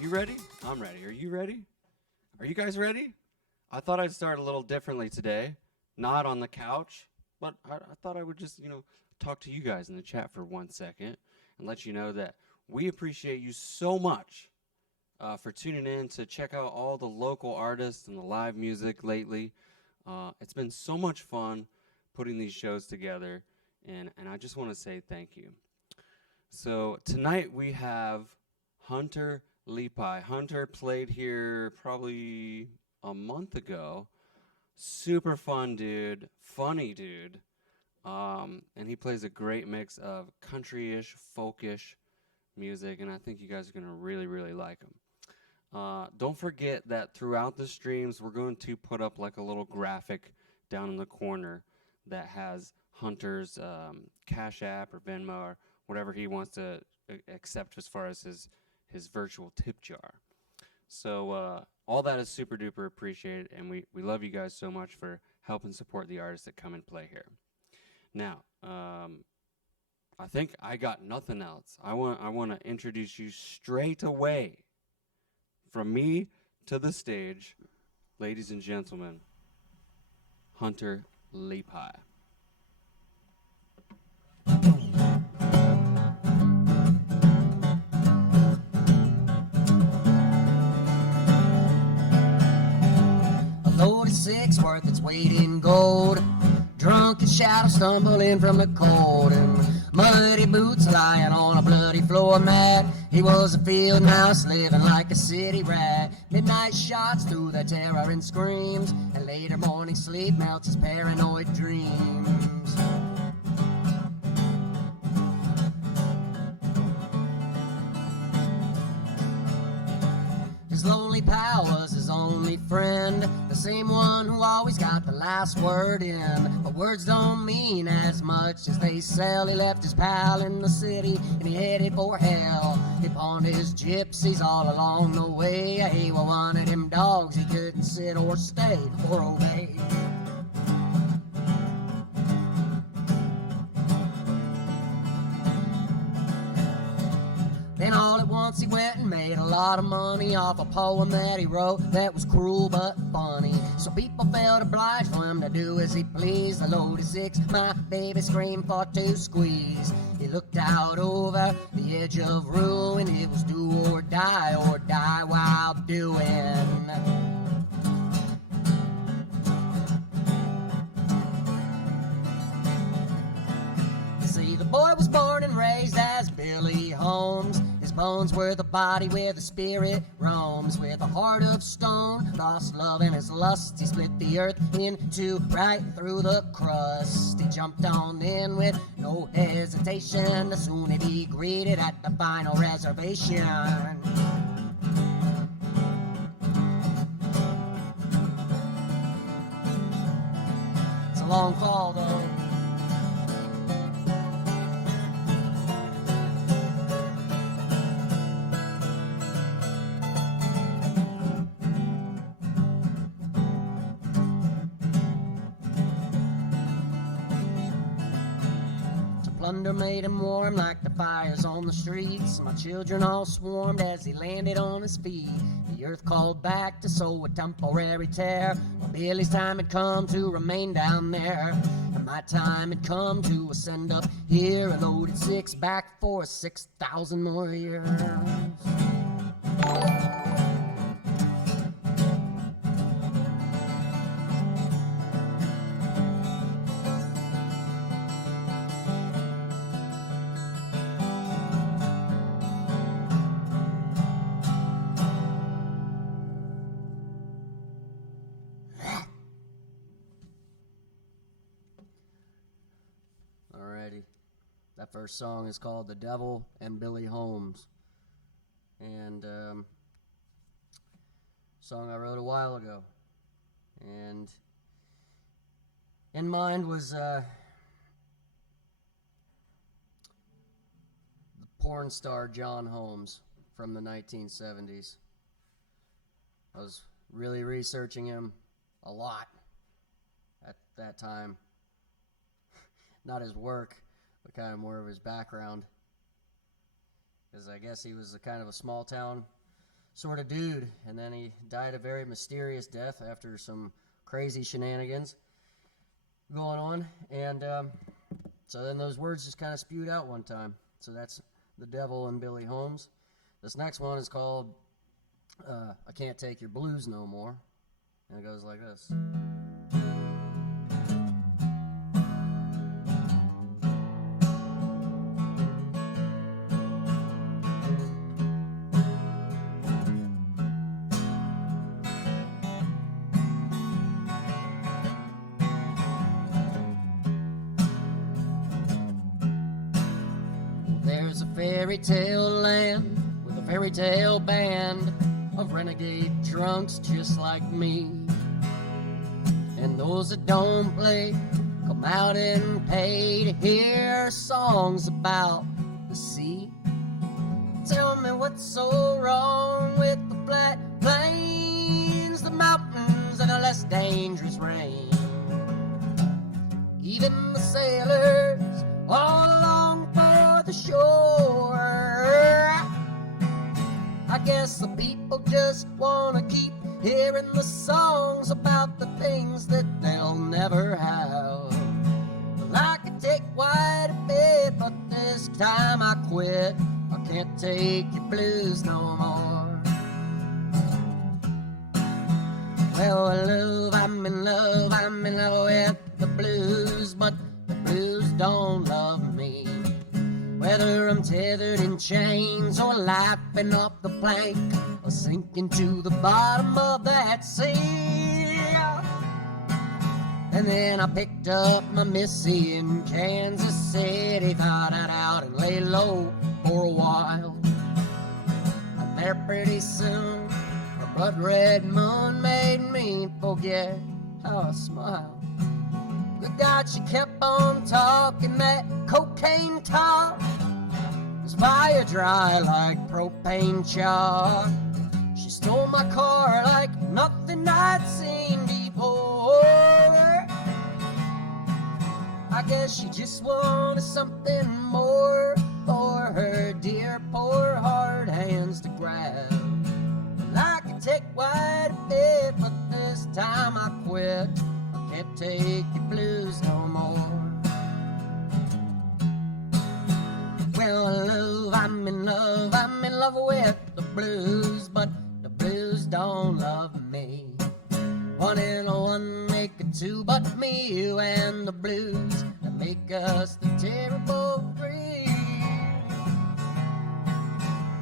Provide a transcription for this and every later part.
You ready? I'm ready. Are you ready? Are you guys ready? I thought I'd start a little differently today. Not on the couch, but I thought I would just, talk to you guys in the chat for 1 second and let you know that we appreciate you so much for tuning in to check out all the local artists and the live music lately. It's been so much fun putting these shows together, and I just want to say thank you. So tonight we have Hunter Lepi. Hunter played here probably a month ago. Super fun dude, funny dude, and he plays a great mix of country-ish, folkish music, and I think you guys are going to really, really like him. Don't forget that throughout the streams, we're going to put up like a little graphic down in the corner that has Hunter's Cash App or Venmo or whatever he wants to accept as far as his virtual tip jar. So all that is super duper appreciated, and we love you guys so much for helping support the artists that come and play here. Now, I think I got nothing else. I want to introduce you straight away from me to the stage, ladies and gentlemen, Hunter Lepi. Loaded six worth its weight in gold. Drunken shadow stumbling from the cold, and muddy boots lying on a bloody floor mat. He was a field mouse living like a city rat. Midnight shots through the terror and screams, and later morning sleep melts his paranoid dreams. His lonely pal was his only friend, the same one who always got the last word in. But words don't mean as much as they sell. He left his pal in the city and he headed for hell. He pawned his gypsies all along the way. He was one of them dogs, he couldn't sit or stay or obey. Then all at once he went and made a lot of money off a poem that he wrote that was cruel but funny. So people felt obliged for him to do as he pleased. The loaded six, my baby screamed for to squeeze. He looked out over the edge of ruin. It was do or die while doing. See, the boy was born and raised as Billy Holmes. His bones were the body where the spirit roams. With a heart of stone, lost love and his lust, he split the earth in two right through the crust. He jumped on in with no hesitation, as soon as he greeted at the final reservation. It's a long call though. thunder made him warm like the fires on the streets. My children all swarmed as he landed on his feet. The earth called back to sow a temporary tear. Well, Billy's time had come to remain down there, and my time had come to ascend up here. A loaded six back for 6,000 more years. Alrighty. That first song is called The Devil and Billy Holmes. And song I wrote a while ago. And in mind was the porn star John Holmes from the 1970s. I was really researching him a lot at that time. Not his work, but kind of more of his background. Because I guess he was a kind of a small town sort of dude, and then he died a very mysterious death after some crazy shenanigans going on. And so then those words just kind of spewed out one time. So that's The Devil and Billy Holmes. This next one is called I Can't Take Your Blues No More. And it goes like this. There's a fairy tale land with a fairy tale band of renegade drunks just like me. And those that don't play come out and pay to hear songs about the sea. Tell me what's so wrong with the flat plains, the mountains, and a less dangerous rain. Even the sailors all along for the shore. I guess the people just wanna keep hearing the songs about the things that they'll never have. Well, I could take quite a bit, but this time I quit. I can't take your blues no more. Well, I'm in love with the blues, but the blues don't love me. Whether I'm tethered in chains or laughing off the plank or sinking to the bottom of that sea. And then I picked up my missy in Kansas City, thought it out and lay low for a while. And there pretty soon, a blood red moon made me forget how I smile. Good God, she kept on talking that cocaine talk. Was fire dry like propane chalk. She stole my car like nothing I'd seen before. I guess she just wanted something more for her dear poor hard hands to grab. Well, I could take quite a bit, but this time I quit. Can't take your blues no more. Well, I'm in love with the blues, but the blues don't love me. One and one make a two, but me, you, and the blues that make us the terrible three.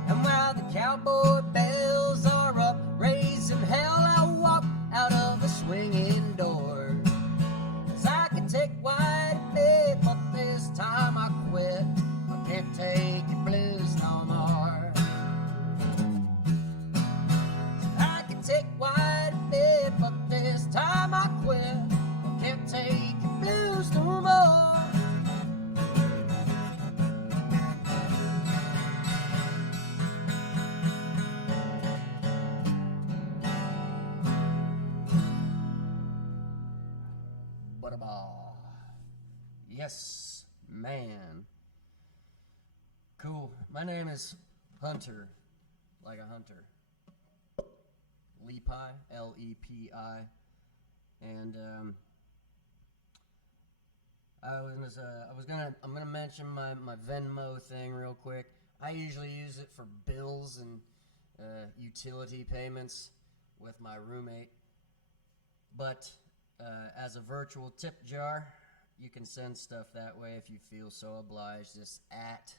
And while the cowboy bells are up raising hell, I'll walk out of the swinging door. I can take quite a bit, but this time I quit. I can't take your blues no more. I can take quite a bit, but this time I quit. I can't take your blues no more. Yes, man. My name is Hunter, like a hunter. Lepi, L-E-P-I, and I'm gonna mention my Venmo thing real quick. I usually use it for bills and utility payments with my roommate, but as a virtual tip jar, you can send stuff that way if you feel so obliged. Just at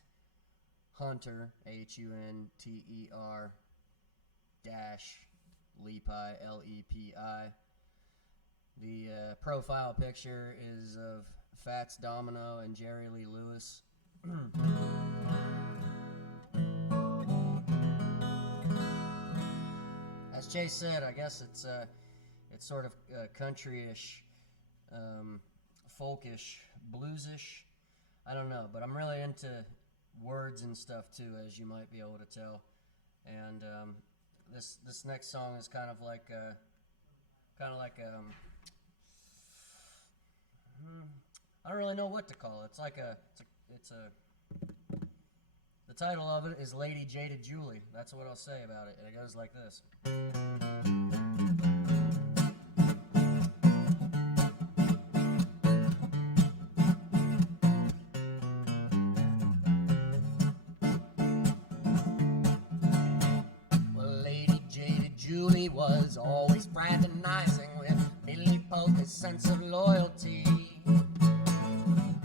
Hunter, Hunter dash Lepi, L-E-P-I. The profile picture is of Fats Domino and Jerry Lee Lewis. As Chase said, I guess it's sort of country-ish, folkish, bluesish. I don't know, but I'm really into words and stuff too, as you might be able to tell. And this next song is kind of like I don't really know what to call it. The title of it is Lady Jaded Julie. That's what I'll say about it. And it goes like this. Well, Lady Jaded Julie was always fraternizing with Billy Polka's sense of loyalty.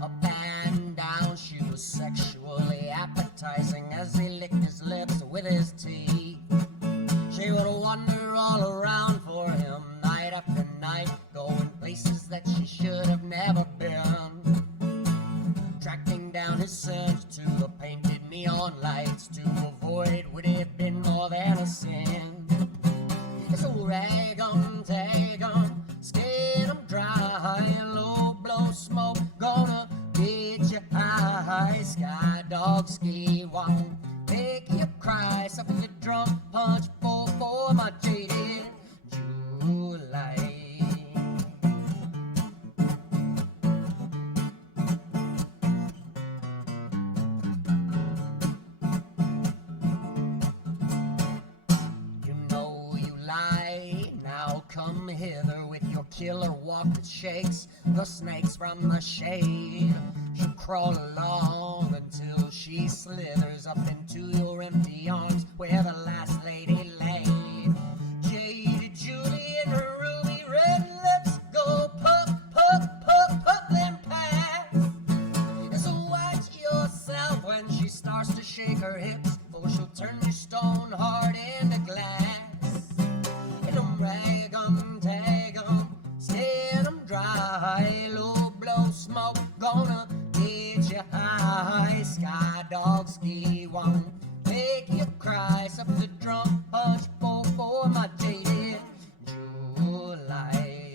Up and down, she was sexually appetizing as he licked his lips with his teeth. She would wander all around for him night after night, going places that she should have never been, tracking down his scent to the painted neon lights to avoid would have been more than a sin. So rag 'em, tag 'em, skin 'em dry, low blow smoke, gonna get you high, sky dog ski, won't make you cry, suffering the drum punch for my jaded July. You know you lie, now come hither with your killer walk that shakes the snakes from the shade. She'll crawl along until she slithers up into your empty arms where the last lady lay. Jaded Julie and her ruby red lips go puff, puff, puff, puff, then pass. So watch yourself when she starts to shake her hips, for she'll turn your stone heart into glass. And rag 'em, tag 'em, skin 'em dry, low blow smoke, gonna get you high, sky dog ski, won't make you cry, suffer the drum punch for my jaded July.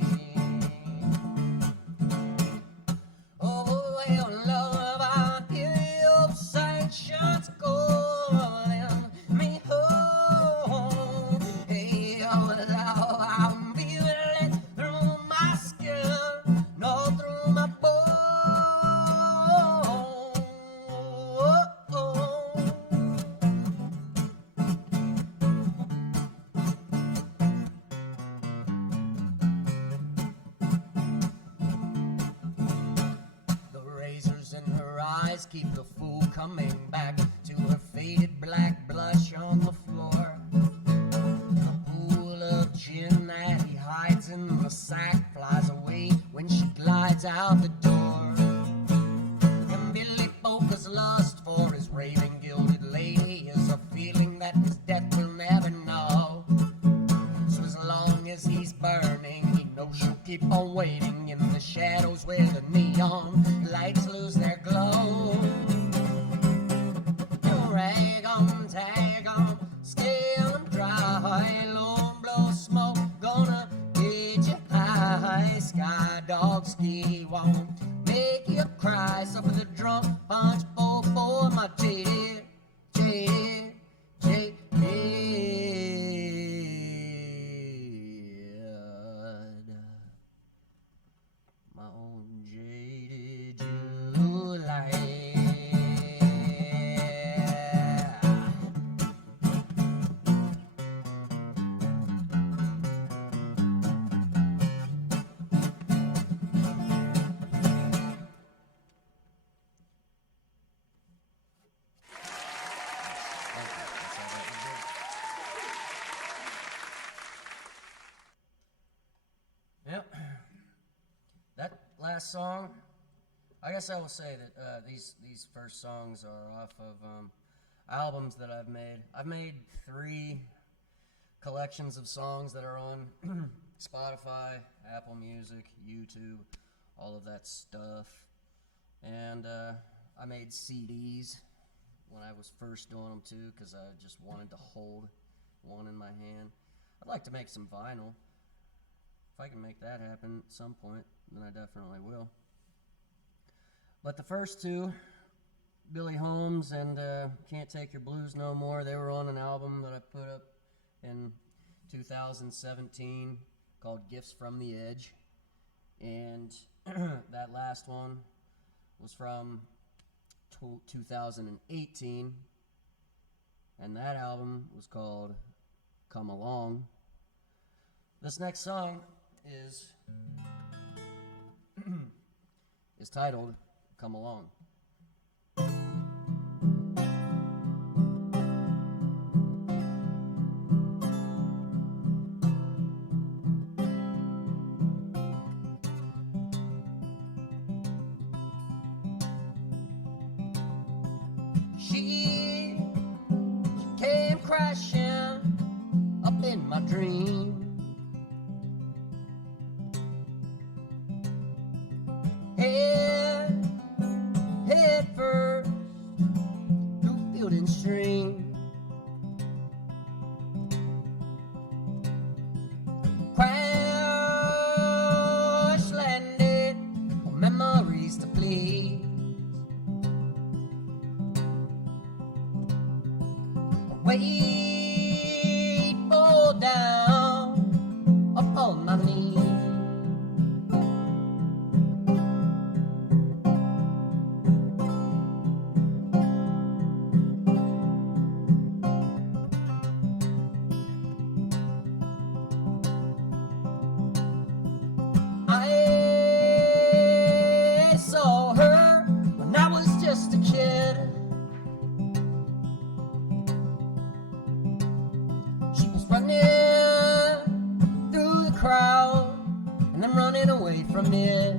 Oh, well, love, I hear your sanctions calling me home. Hey, oh, love, I'm feeling it through my skin, no, through my bones. The razors in her eyes keep the fool coming back to her faded black blush on the floor. The pool of gin that he hides in the sack flies away when she glides out the door. And Billy Polka's lust for his raving gilded lady is a feeling that his death will never know. So as long as he's burning, he knows she'll keep on waiting in the shadows where the neon lights lose their glow. You rag 'em, tag 'em, skin 'em dry, low blow smoke, gonna get you high, sky dog ski, won't last song, I guess I will say that these first songs are off of albums that I've made. I've made 3 collections of songs that are on Spotify, Apple Music, YouTube, all of that stuff. And I made CDs when I was first doing them too, because I just wanted to hold one in my hand. I'd like to make some vinyl. If I can make that happen at some point, then I definitely will. But the first 2, Billy Holmes and Can't Take Your Blues No More, they were on an album that I put up in 2017 called Gifts from the Edge. And that last one was from 2018, and that album was called Come Along. This next song is titled Come Along. She came crashing up in my dream. Head first through field and stream. Crash landed on memories to please. Weight fall down upon my knees. I saw her when I was just a kid. Running through the crowd, and I'm running away from it.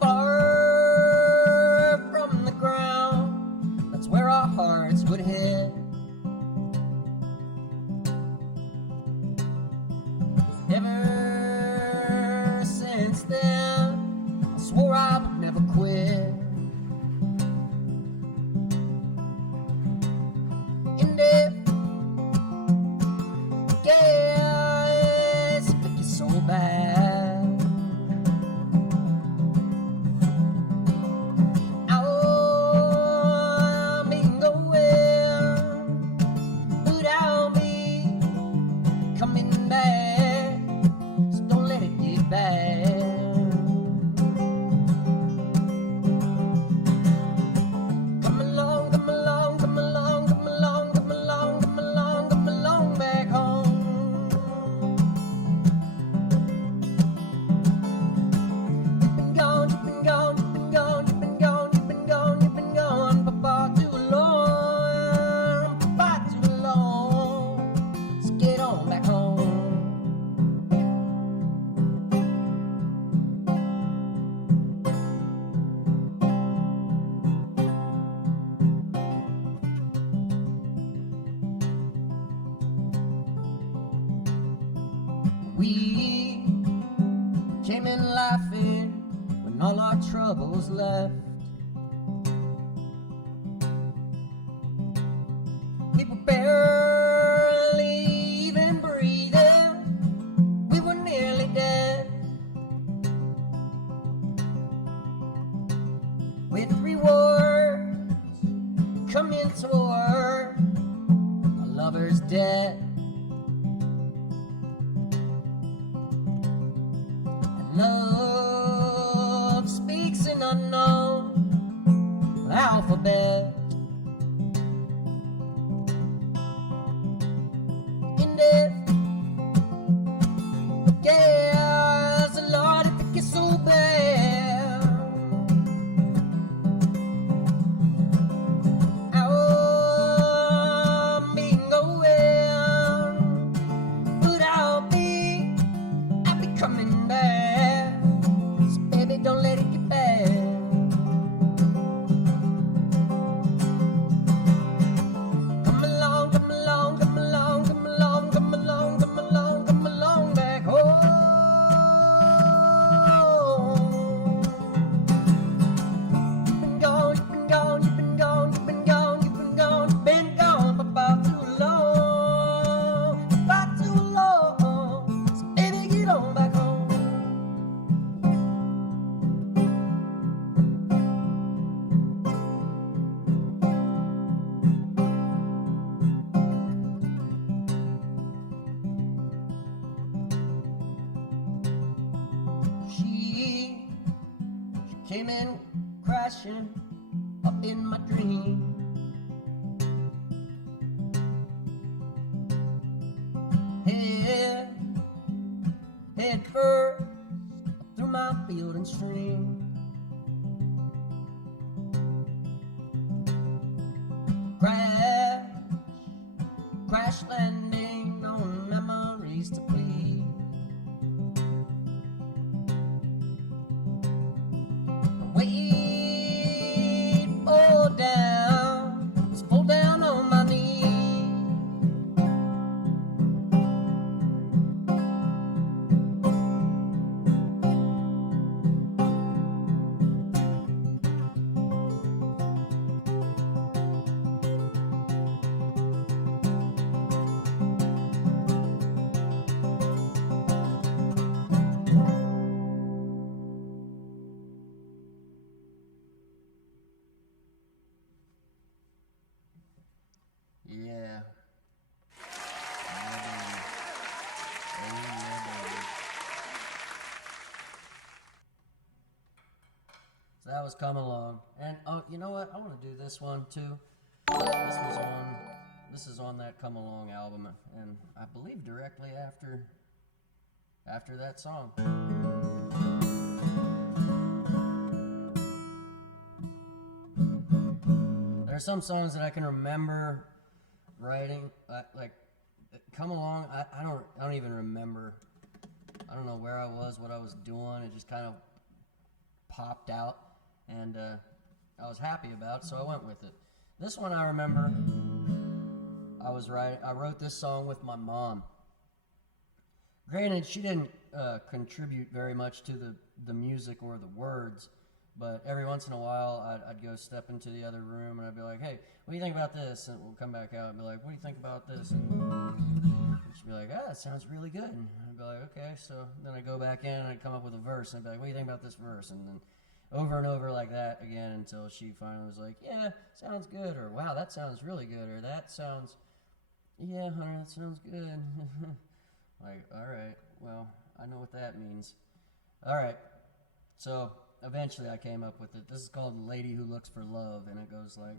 Far from the ground, that's where our hearts would head. Ever since then, I swore I would never quit. We came in laughing when all our troubles left. We were barely even breathing. We were nearly dead. With 3 words coming toward a lover's death. Love speaks an unknown alphabet. And if cares a lot if it gets so bad, I'll be going, but I'll be came in crashing up in my dream. Head first through my field and stream. Crash landing on memories to plead. Wait, fall down, just fall down on my knees. Yeah. So that was Come Along. And oh, you know what? I want to do this one too. This is on that Come Along album, and I believe directly after that song. There are some songs that I can remember writing, like Come Along. I don't even remember. I don't know where I was, what I was doing. It just kind of popped out, and I was happy about it, so I went with it. This one I remember. I wrote this song with my mom. Granted, she didn't contribute very much to the music or the words, but every once in a while I'd go step into the other room and I'd be like, hey, what do you think about this? And we'll come back out and be like, what do you think about this? And she'd be like, that sounds really good. And I'd be like, okay. So then I'd go back in and I'd come up with a verse and I'd be like, what do you think about this verse? And then over and over like that again until she finally was like, yeah, sounds good, or wow, that sounds really good, or that sounds, yeah, honey, that sounds good. Like, all right, well, I know what that means. All right, so eventually I came up with it. This is called Lady Who Looks for Love, and it goes like...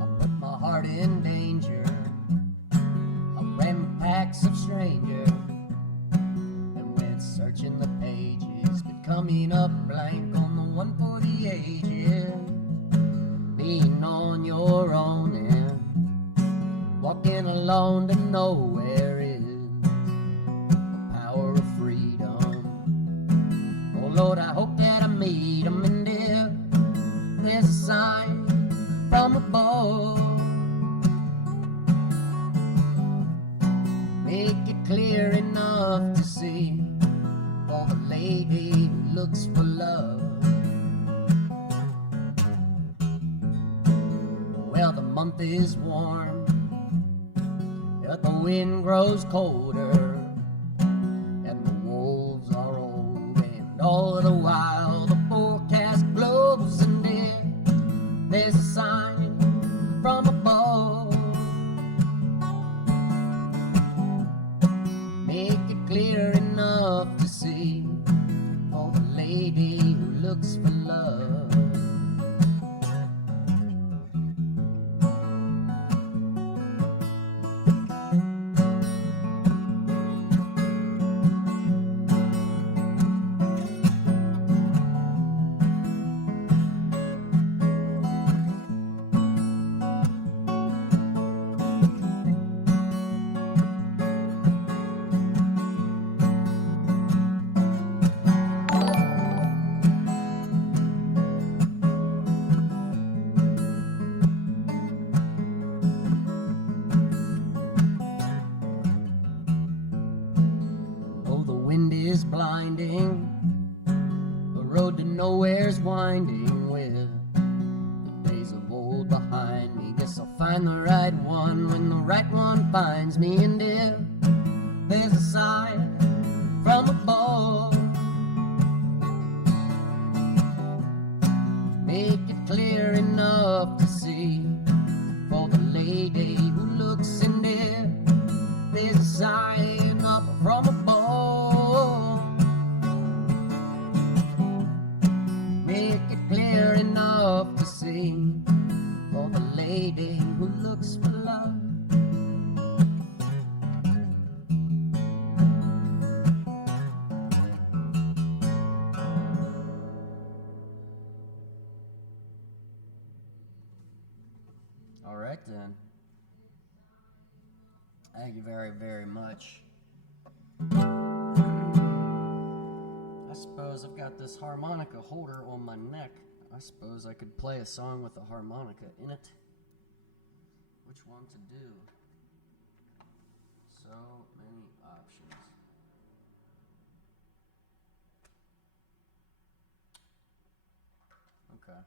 I put my heart in danger. I ran packs of strangers and went searching the pages, but coming up blank on the one for the ages. Being on your own and walking alone to nowhere is the power of freedom. Oh Lord, I hope that I meet 'em, and if there's a sign from above, make it clear enough to see for the lady who looks for love. Well, the month is warm, but the wind grows colder, and the wolves are old, and all the while the forecast blows, and there's a sign from above. Make it clear enough to see for the lady who looks for love. Is blinding, the road to nowhere's winding, with the days of old behind me. Guess I'll find the right one when the right one finds me, and if there's a sign from above, make it clear enough to see for the lady who looks, and if baby who looks for love. All right then. Thank you very, very much. I suppose I've got this harmonica holder on my neck. I suppose I could play a song with a harmonica in it. Which one to do? So many options. Okay.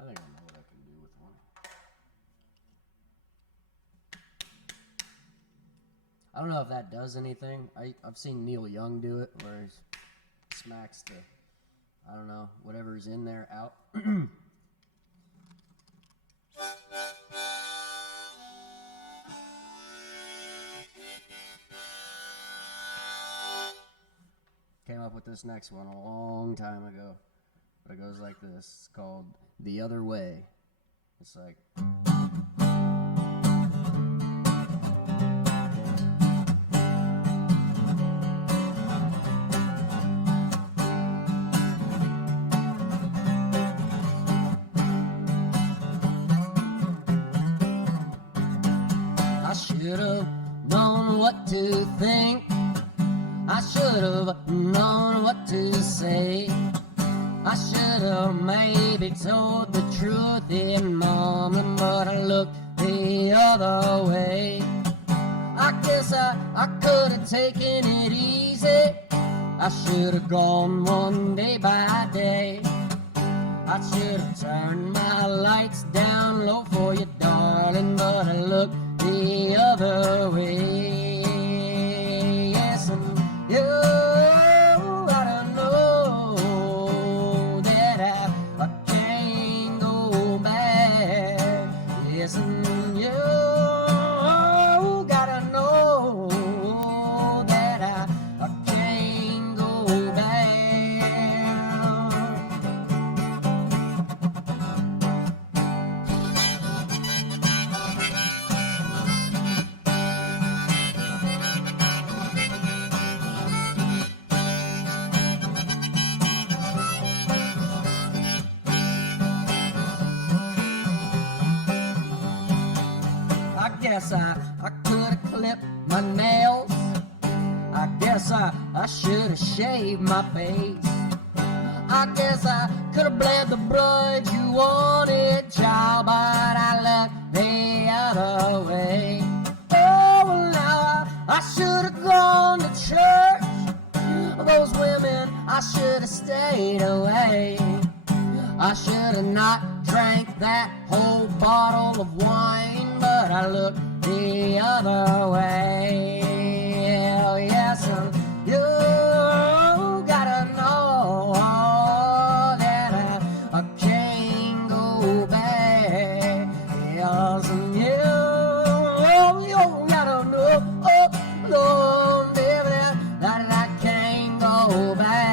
I think I know what I can do with one. I don't know if that does anything. I've seen Neil Young do it, where he smacks the, I don't know, whatever's in there out. Came up with this next one a long time ago. But it goes like this. It's called The Other Way. It's like... I should have known what to think. I should have known what to say. I should have maybe told the truth in moment, but I looked the other way. I guess I could have taken it easy. I should have gone one day by day. I should have turned my lights down low for you, darling, but I looked the other way. Yes, and you gotta know that I can't go back. Yes, and you gotta know that I can't go back. I guess I could have clipped my nails. I guess I should have shaved my face. I guess I could have bled the blood you wanted, child, but I looked the other way. Oh, well, now I should have gone to church. Those women, I should have stayed away. I should have not drank that whole bottle of wine, but I looked the other way. Oh, yes, and you gotta know that I can't go back. Yes, and you gotta know, oh, baby, that I can't go back.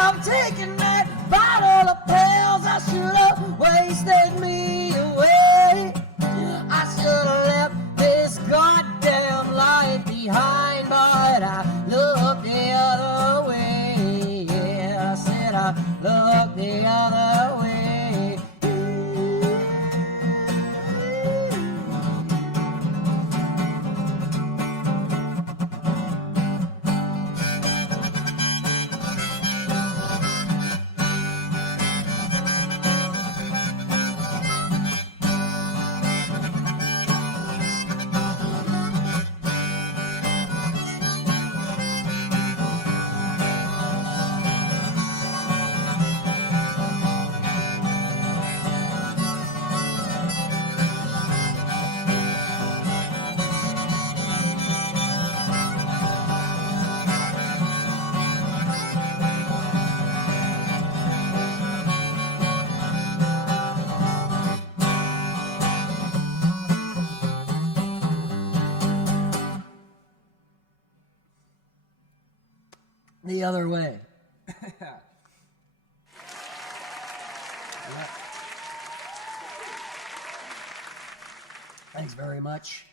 I'm taking that bottle of pills. I should have wasted me away. I should have left this goddamn life behind, but I looked the other way. Yeah, I said I looked the other way. the other way. Thanks very much.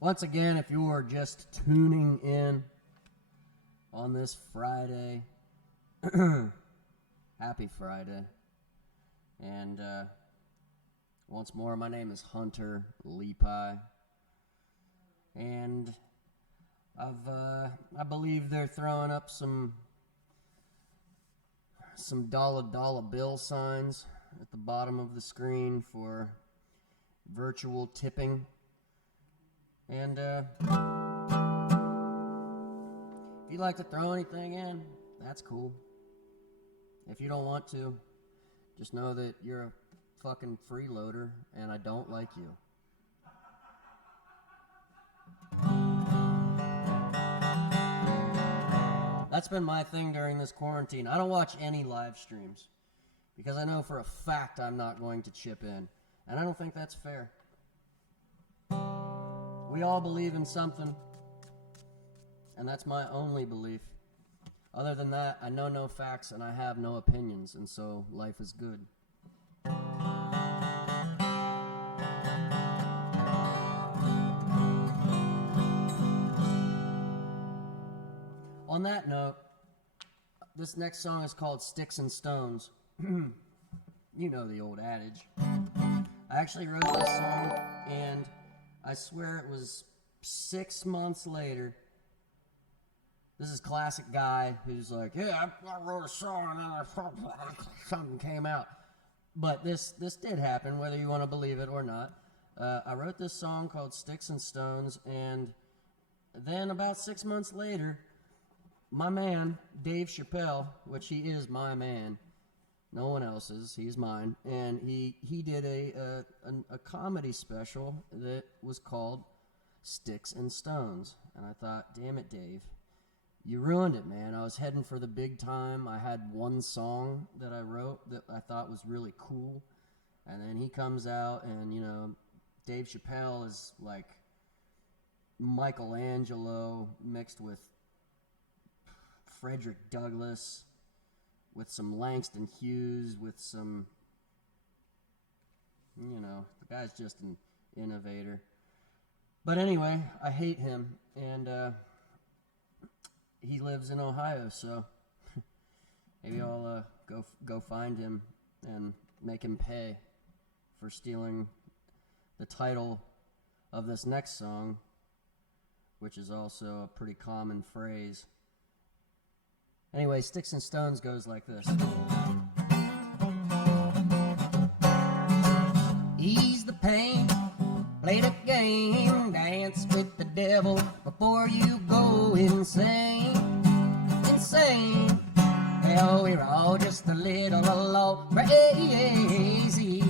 Once again, if you are just tuning in on this Friday, happy Friday. And once more, my name is Hunter Lepi. And I believe they're throwing up some dollar bill signs at the bottom of the screen for virtual tipping. And if you'd like to throw anything in, that's cool. If you don't want to, just know that you're a fucking freeloader and I don't like you. That's been my thing during this quarantine. I don't watch any live streams because I know for a fact I'm not going to chip in. And I don't think that's fair. We all believe in something, and that's my only belief. Other than that, I know no facts and I have no opinions, and so life is good. On that note, this next song is called Sticks and Stones. You know the old adage. I actually wrote this song, and I swear it was 6 months later. This is classic guy who's like, yeah, I wrote a song and something came out. But this did happen, whether you want to believe it or not. I wrote this song called Sticks and Stones, and then about 6 months later, my man, Dave Chappelle, which he is my man, no one else's, he's mine, and he did a comedy special that was called Sticks and Stones. And I thought, damn it, Dave, you ruined it, man. I was heading for the big time. I had one song that I wrote that I thought was really cool, and then he comes out, and, you know, Dave Chappelle is like Michelangelo mixed with Frederick Douglass, with some Langston Hughes, with some, you know, the guy's just an innovator. But anyway, I hate him, and he lives in Ohio, so maybe I'll go find him and make him pay for stealing the title of this next song, which is also a pretty common phrase. Anyway, Sticks and Stones goes like this. Ease the pain, play the game, dance with the devil before you go insane. Insane. Hell, we're all just a little alone, crazy.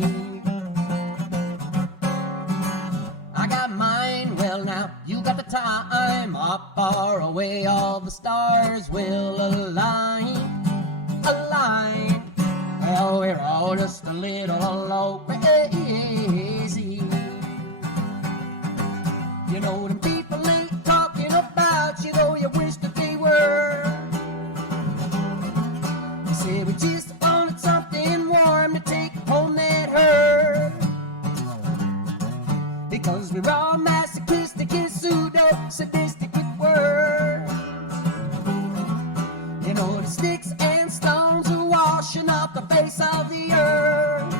I got mine, well now, you got the time. Up far away, all the stars will align. Align. Well, we're all just a little alone, crazy. You know them people ain't talking about you, though you wish that they were. You say we just wanted something warm to take home that hurt. Because we're all masochistic and pseudo-sadistic with words. You know the sticks and stones are washing off the face of the earth.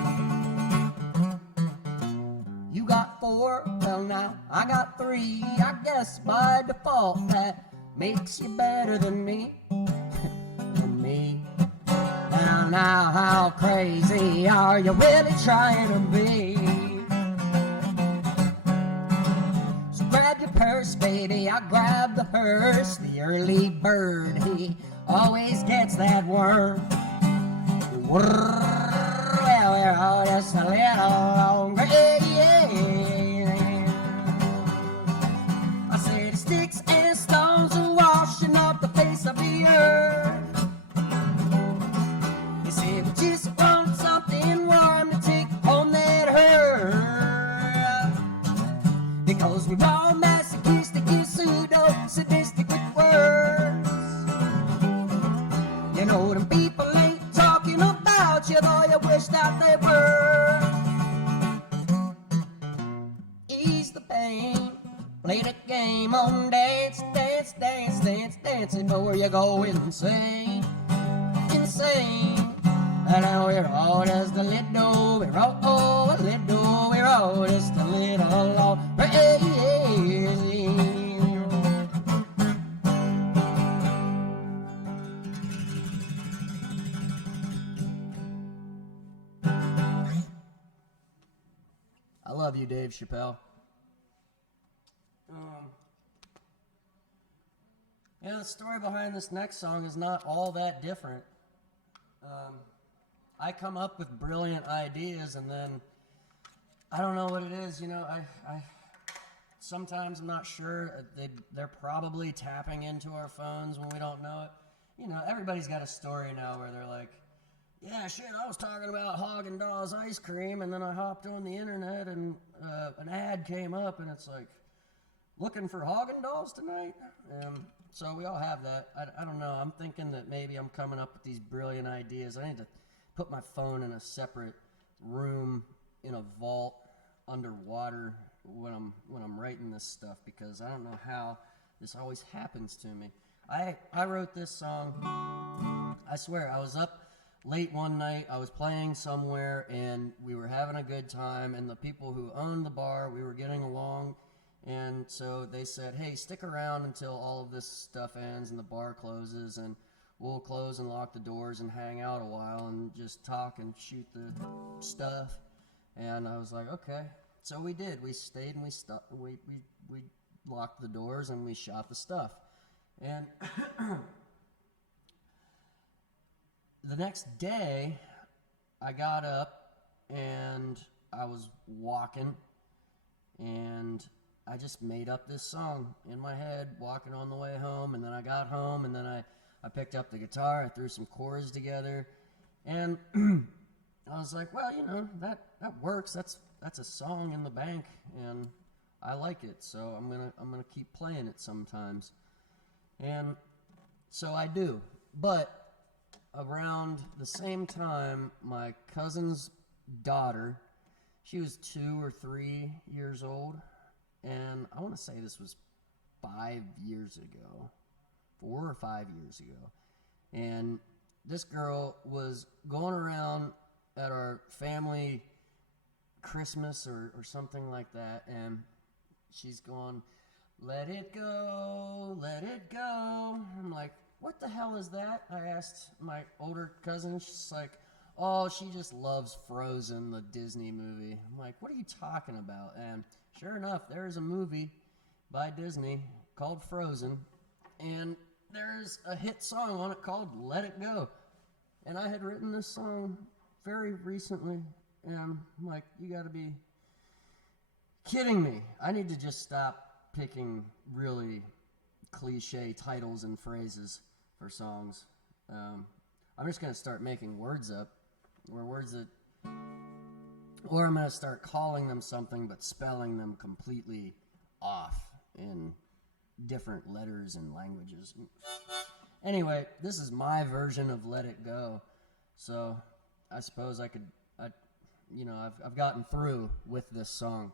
You got 4, well now I got 3. I guess by default that makes you better than me. Than me. Now how crazy are you really trying to be? Grab your purse, baby, I grab the hearse. The early bird, he always gets that worm. Well, we're all just a little longer. I said sticks and stones are washing off the face of the earth. You said we just want something warm to take home that hurt. Because we're all masochistic and pseudo-sadistic wish that they were. Ease the pain, play the game on dance, dance, dance, dance, dance before you go insane, insane. And now we're all just a little, we're all a little, we're all just a little crazy. I love you, Dave Chappelle. Yeah, the story behind this next song is not all that different. I come up with brilliant ideas, and then I don't know what it is. You know, I sometimes I'm not sure. They're probably tapping into our phones when we don't know it. You know, everybody's got a story now where they're like, yeah, shit, I was talking about Haagen-Dazs ice cream, and then I hopped on the internet, and an ad came up, and it's like, looking for Haagen-Dazs tonight? So we all have that. I don't know. I'm thinking that maybe I'm coming up with these brilliant ideas. I need to put my phone in a separate room in a vault underwater when I'm writing this stuff, because I don't know how this always happens to me. I wrote this song, I swear, I was up late one night, I was playing somewhere, and we were having a good time, and the people who owned the bar, we were getting along, and so they said, hey, stick around until all of this stuff ends and the bar closes, and we'll close and lock the doors and hang out a while and just talk and shoot the stuff. And I was like, okay. So we did. We stayed and we locked the doors and we shot the stuff. And the next day, I got up and I was walking, and I just made up this song in my head, walking on the way home. And then I got home, and then I picked up the guitar, I threw some chords together, and I was like, well, you know, that works. That's a song in the bank, and I like it, so I'm gonna keep playing it sometimes. And so I do. But around the same time, my cousin's daughter, she was 2 or 3 years old, and I want to say this was 5 years ago, 4 or 5 years ago, and this girl was going around at our family Christmas or something like that, and she's going, let it go, let it go. I'm like, what the hell is that? I asked my older cousin. She's like, oh, she just loves Frozen, the Disney movie. I'm like, what are you talking about? And sure enough, there's a movie by Disney called Frozen, and there's a hit song on it called Let It Go. And I had written this song very recently, and I'm like, you gotta be kidding me. I need to just stop picking really cliche titles and phrases for songs. I'm just gonna start making words up, or I'm gonna start calling them something but spelling them completely off in different letters and languages. Anyway, this is my version of Let It Go, so I suppose I've gotten through with this song.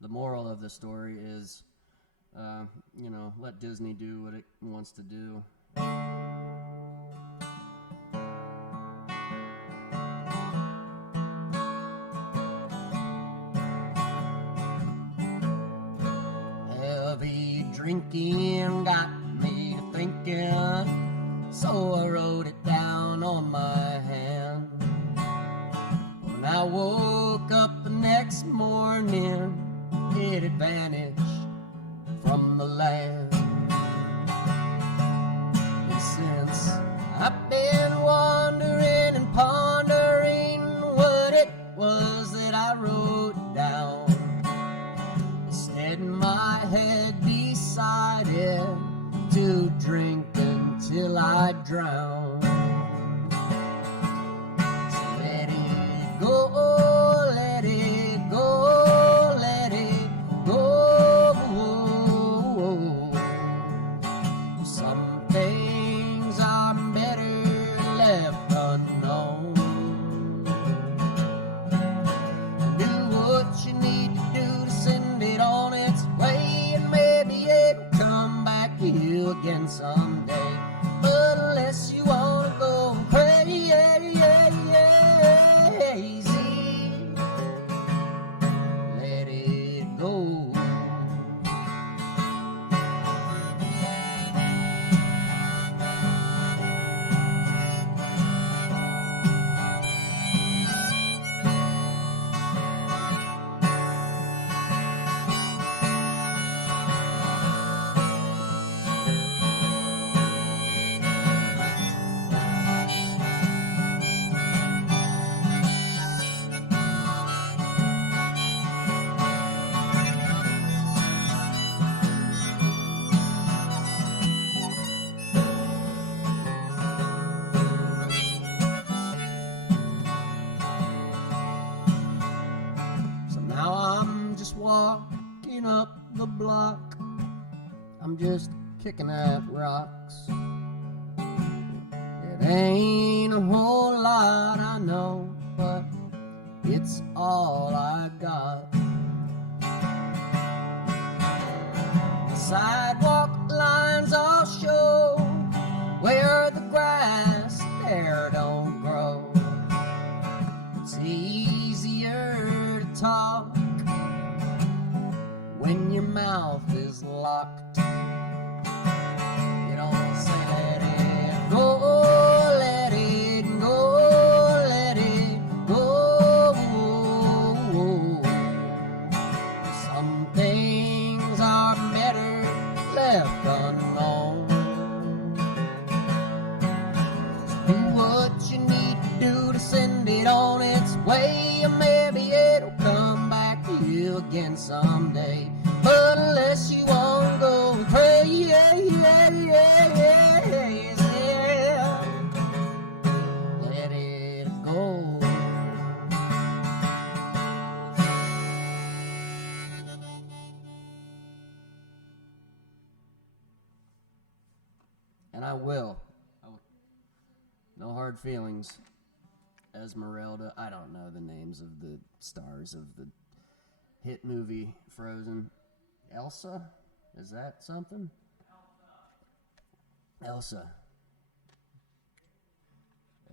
The moral of the story is, let Disney do what it wants to do. Heavy drinking got me thinking, so I wrote it down on my hand. When I woke up the next morning, it had vanished from the land. And since I've been wondering and pondering what it was that I wrote down, instead my head decided to drink until I drown. So let it go, let it go, let it go. Some things are better left unknown. block. I'm just kicking at rocks. It ain't a whole lot, I know, but it's all I got. The sidewalk lines all show where the grass there don't grow. It's easier to talk when your mouth is locked. You don't say let it go, let it go, let it go. Some things are better left unknown. So do what you need to do to send it on its way, or maybe it'll come back to you again someday. But unless you want to go and pray, yeah, yeah, yeah, yeah, yeah, let it go. And I will. No hard feelings. Esmeralda. I don't know the names of the stars of the hit movie Frozen. Elsa? Is that something? Elsa.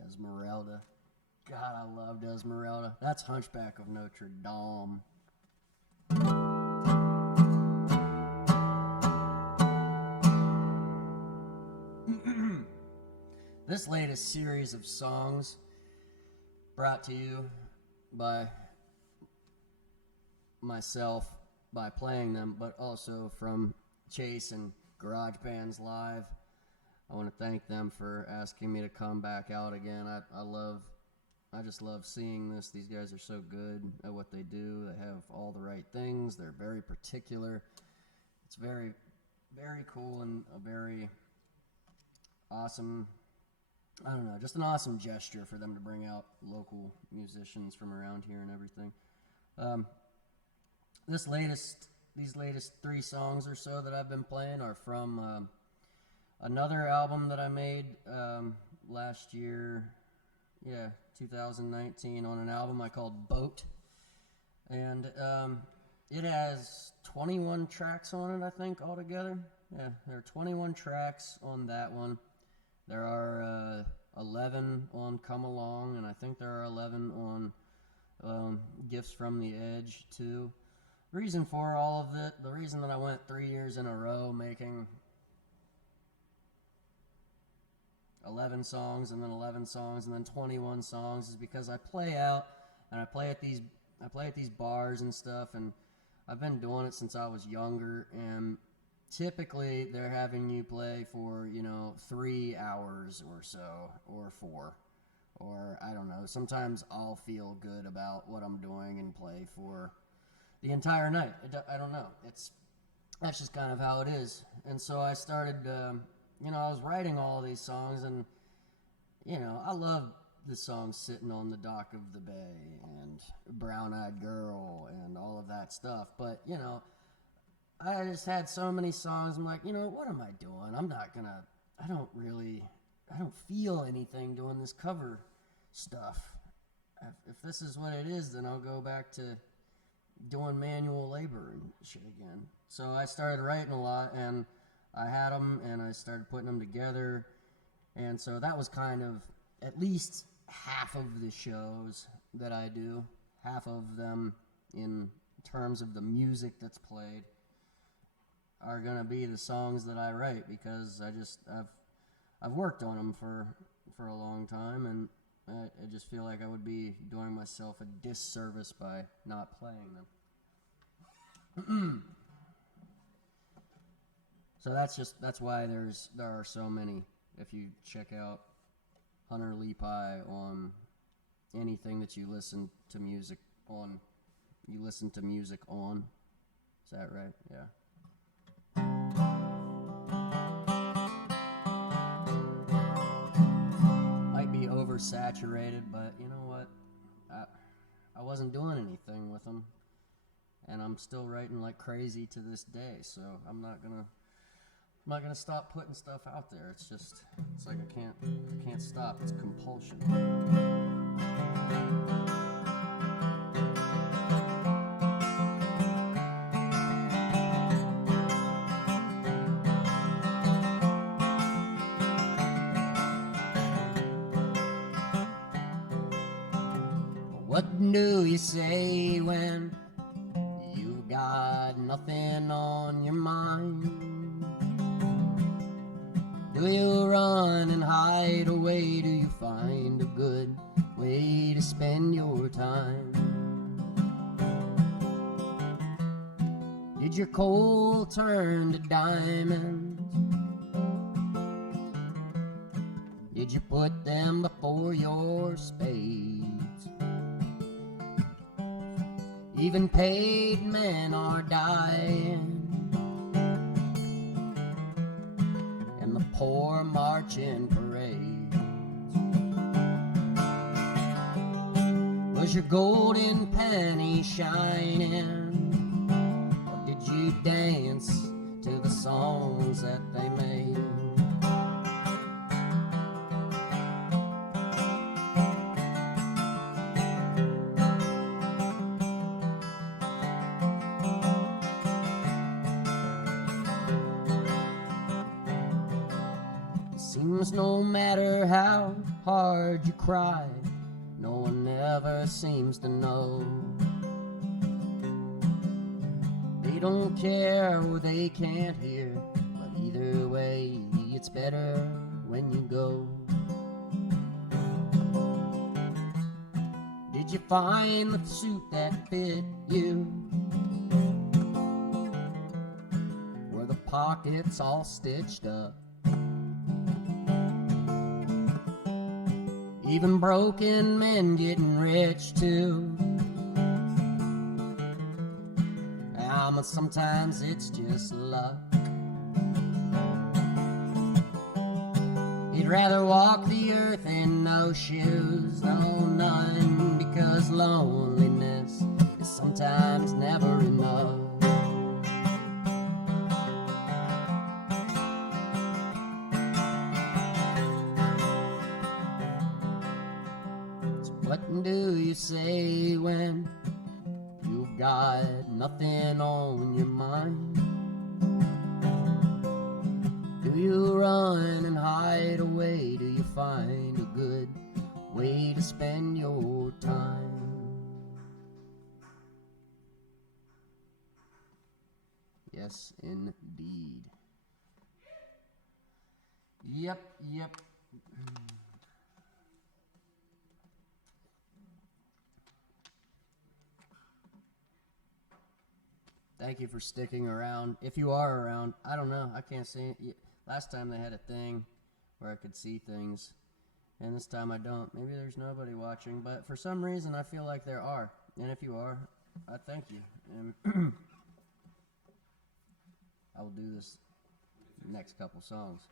Esmeralda. God, I loved Esmeralda. That's Hunchback of Notre Dame. This latest series of songs brought to you by myself by playing them, but also from Chase and Garage Bands Live. I want to thank them for asking me to come back out again. I just love seeing this. These guys are so good at what they do. They have all the right things. They're very particular. It's very, very cool and a very awesome, I don't know, just an awesome gesture for them to bring out local musicians from around here and everything. These latest 3 songs or so that I've been playing are from another album that I made last year, 2019, on an album I called Boat. And it has 21 tracks on it, I think, altogether. Yeah, there are 21 tracks on that one. There are 11 on Come Along, and I think there are 11 on Gifts from the Edge, too. Reason for all of it, the reason that I went 3 years in a row making 11 songs and then 11 songs and then 21 songs is because I play out and I play at these bars and stuff, and I've been doing it since I was younger, and typically they're having you play for 3 hours or so, or 4, or I don't know. Sometimes I'll feel good about what I'm doing and play for the entire night. I don't know. That's just kind of how it is. And so I started, I was writing all these songs, and I love the songs Sitting on the Dock of the Bay and Brown Eyed Girl and all of that stuff. But I just had so many songs. I'm like, what am I doing? I don't feel anything doing this cover stuff. If this is what it is, then I'll go back to doing manual labor and shit again. So I started writing a lot, and I had them, and I started putting them together. And so that was kind of at least half of the shows that I do, half of them in terms of the music that's played, are gonna be the songs that I write, because I've worked on them for a long time, and I just feel like I would be doing myself a disservice by not playing them. So that's why there are so many. If you check out Hunter Lepi on anything that you listen to music on, Is that right? Yeah. Might be oversaturated, but you know what? I wasn't doing anything with them, and I'm still writing like crazy to this day. So I'm not gonna stop putting stuff out there. It's like I can't stop. It's compulsion. What do you say when you got nothing on your mind? Do you run and hide away? Do you find a good way to spend your time? Did your coal turn to diamonds? Did you put them before your spades? Even paid men are dying, and the poor march in parades. Was your golden penny shining, or did you dance to the songs that they made? Seems no matter how hard you cry, no one ever seems to know. They don't care or they can't hear, but either way, it's better when you go. Did you find the suit that fit you? Were the pockets all stitched up? Even broken men getting rich too. But sometimes it's just luck. You'd rather walk the earth in no shoes, no none, because loneliness is sometimes never enough. What do you say when you've got nothing on your mind? Do you run and hide away? Do you find a good way to spend your time? Yes, indeed. Yep. Thank you for sticking around. If you are around, I don't know. I can't see it. Last time they had a thing where I could see things, and this time I don't. Maybe there's nobody watching, but for some reason I feel like there are. And if you are, I thank you. And I will do this next couple songs.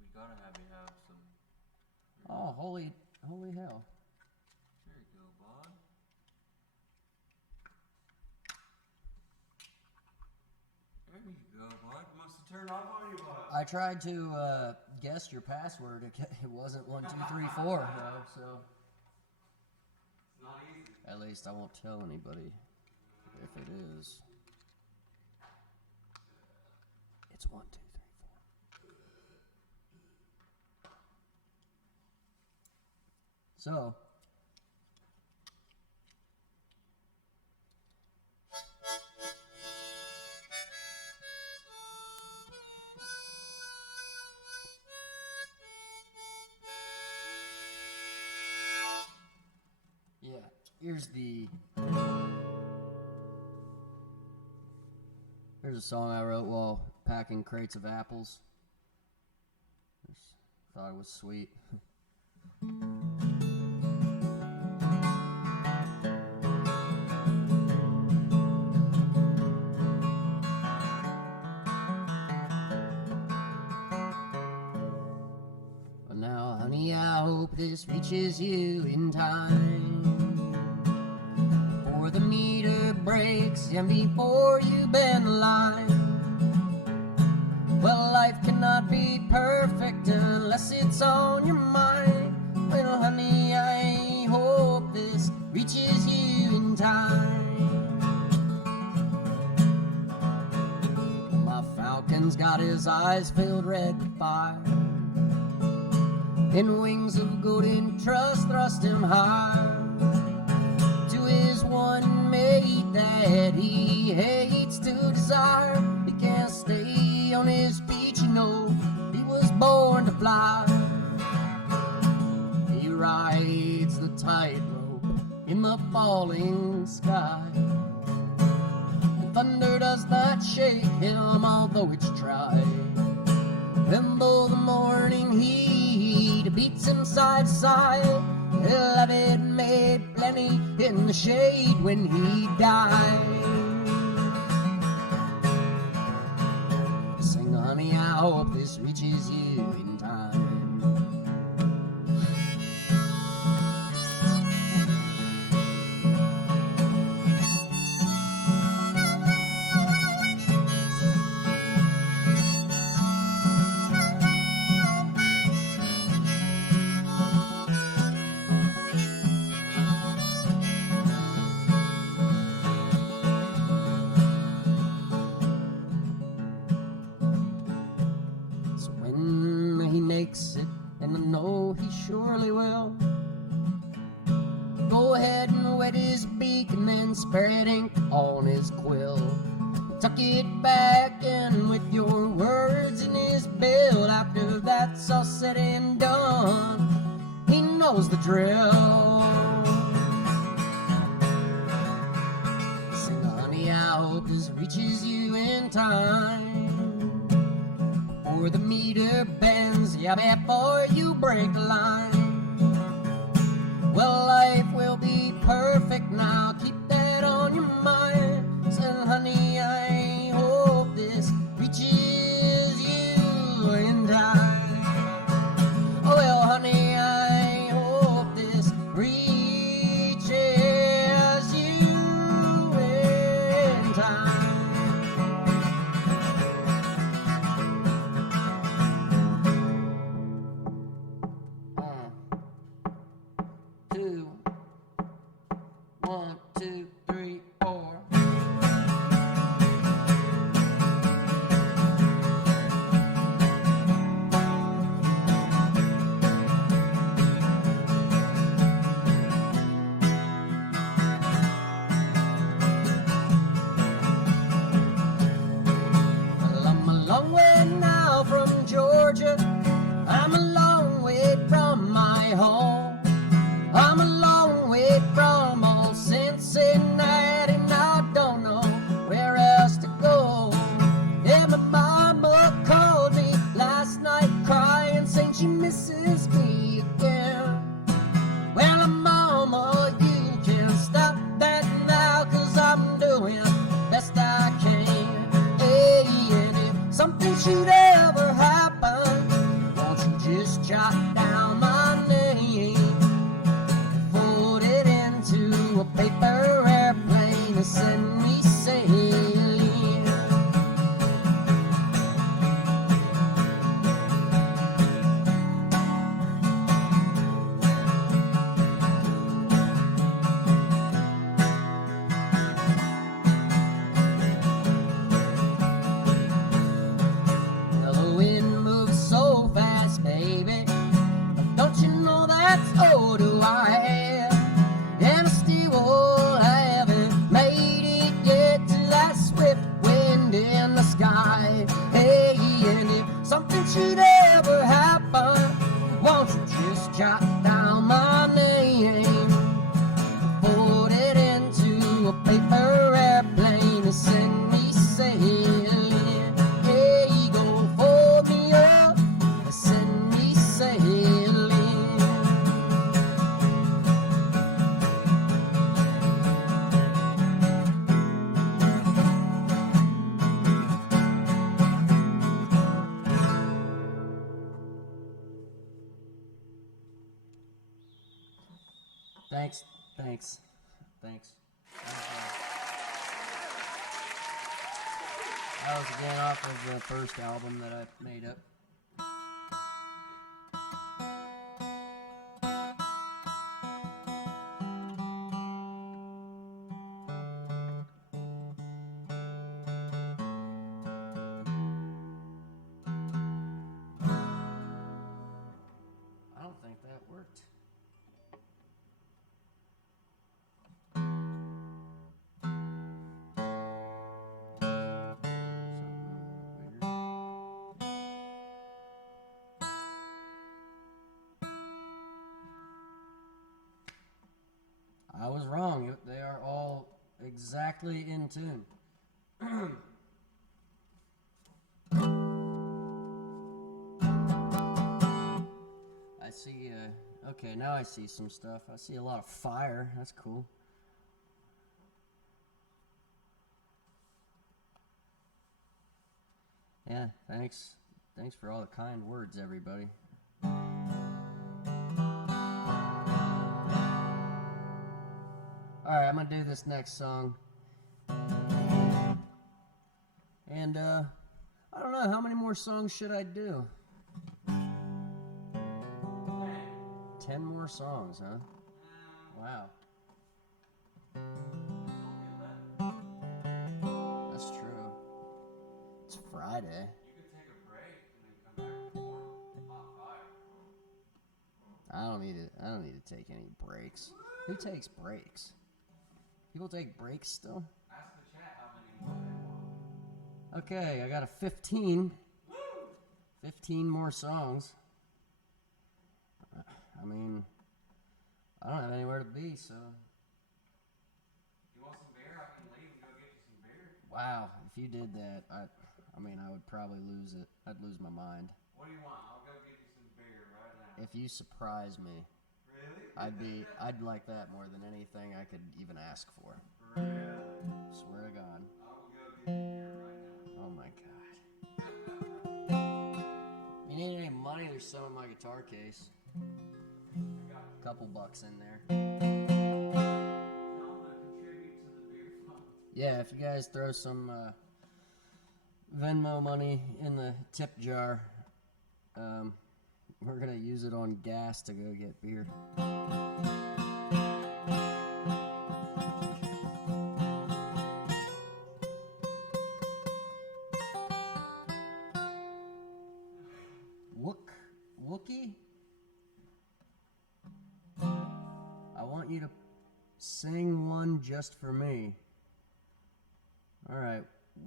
We gotta have you have some. Oh, holy hell. There you go, bud. There you go, bud. Must have turned off on you, bud. I tried to guess your password. It wasn't 1, 2, 3, 4 though, so. It's not easy. At least I won't tell anybody if it is. It's 1, 2, 3, 4. So. Yeah, here's a song I wrote while packing crates of apples. Just thought it was sweet. honey, I hope this reaches you in time. Before the meter breaks and before you bend the line. Well, life cannot be perfect unless it's on your mind. Well, honey, I hope this reaches you in time. My falcon's got his eyes filled red with fire, and wings of golden trust thrust him high to his one mate that he hates to desire. He can't stay on his feet, you know, he was born to fly. He rides the tightrope in the falling sky. Thunder does not shake him, although it's tried. And though the morning heat beats him side to side, he'll have it made plenty in the shade when he dies. Sing, honey, I hope this reaches you in time. It, and I know he surely will. Go ahead and wet his beak and then spread ink on his quill. Tuck it back in with your words in his bill. After that's all said and done, he knows the drill. Sing, honey, I hope this reaches you in time. Before the meter bends, yeah, before you break the line. Well, life will be perfect now, keep that on your mind. So, honey, I hope this reaches you in time. Oh, well, honey, I hope this reaches you in time. One, two, three, four. Well, I'm a long way now from Georgia. I'm a long way from my home. I'm a long way from old Cincinnati, and I don't know where else to go. Yeah, my mama called me last night crying, saying she misses me again. Well, mama, you can stop that now, 'cause I'm doing best I can. Hey, and if something should ever happen, won't you just jot down my name? A paper airplane to send me sailing. The wind moves so fast, baby. Don't you know that's all do I have? And I still haven't made it yet to that swift wind in the sky. Hey, and if something should ever happen, won't you just jot down my name? Put it into a paper airplane and send me sailing. Hey, go fold me up and send me sailing. Thanks. That was again off of the first album that I made up. I don't think that worked. I was wrong. They are all exactly in tune. I see, okay, now I see some stuff. I see a lot of fire. That's cool. Yeah, thanks. Thanks for all the kind words, everybody. Alright, I'm gonna do this next song. And, I don't know, how many more songs should I do? 10 more songs, huh? Wow. That's true. It's Friday. You could take a break and then come back with more hot fire. I don't need to take any breaks. Who takes breaks? People take breaks still? Ask the chat how many more they want. Okay, I got a 15. 15 more songs. I mean, I don't have anywhere to be, so. You want some beer? I can leave and go get you some beer. Wow, if you did that, I mean, I would probably lose it. I'd lose my mind. What do you want? I'll go get you some beer right now. If you surprise me, Really? I'd like that more than anything I could even ask for. Really? Swear to God. I will go get you beer right now. Oh my God. You need any money? There's some in my guitar case. Couple bucks in there. Now I'm gonna contribute to the beer fund. Yeah, if you guys throw some Venmo money in the tip jar, we're gonna use it on gas to go get beer. Wookie? I want you to sing one just for me. Alright,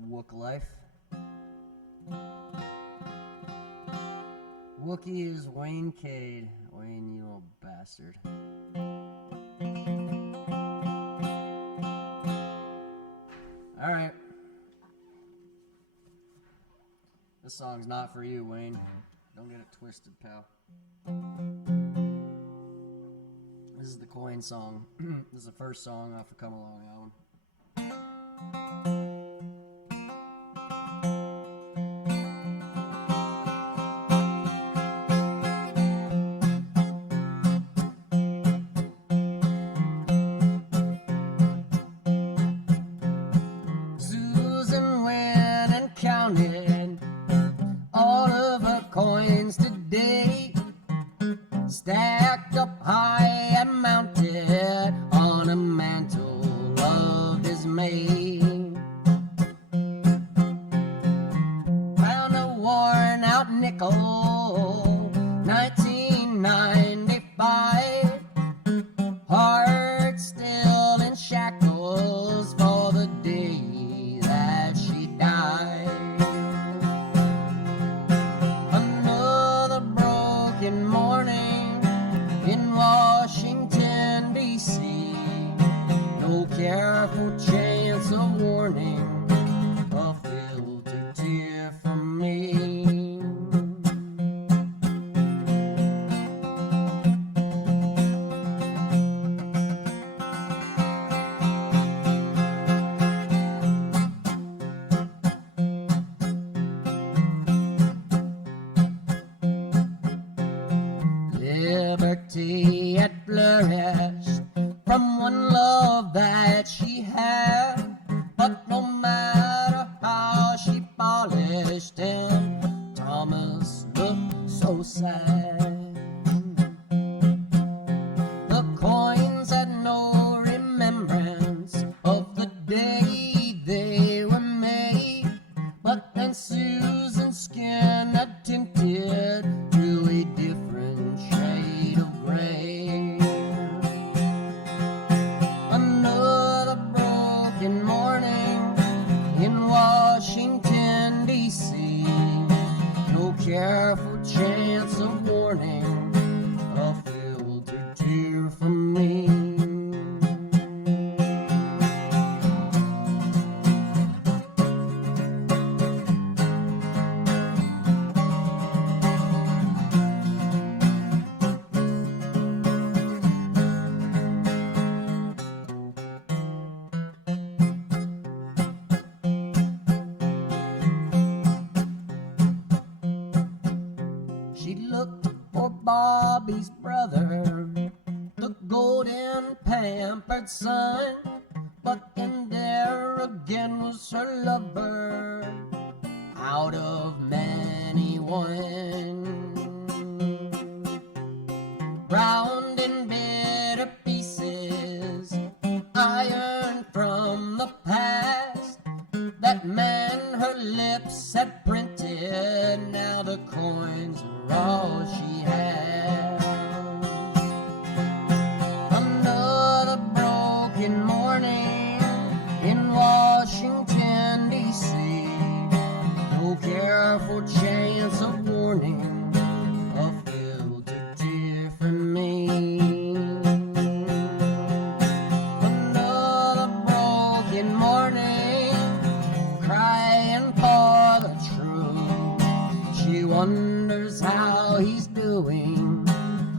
Wook Life. Wookie is Wayne Cade. Wayne, you little bastard. Alright. This song's not for you, Wayne. Don't get it twisted, pal. This is the Coin song. This is the first song off the Come Along album. Susan went and counted all of her coins today, stacked up high and mounted on a mantle of dismay. Found a worn out nickel, 1995, heart still in shackles for the day that she died. Another broken morning in Washington, D.C. No careful chance of warning, a filtered tear from me. so sad. The coins had no remembrance of the day they were made, but then Susan's skin had tinted to a different shade of gray. Another broken morning in Washington, D.C. No careful chance of warning, a filtered tear from me. She looked for Bobby's brother, the golden pampered son, but then there again was her lover, out of many one. Round in bitter pieces, iron from the past, that man her lips had printed, now the coins are all she had. Another broken morning in Washington, D.C. No careful chance of warning, a filtered tear from me. Another broken morning, crying for the truth. She wonders how he's doing.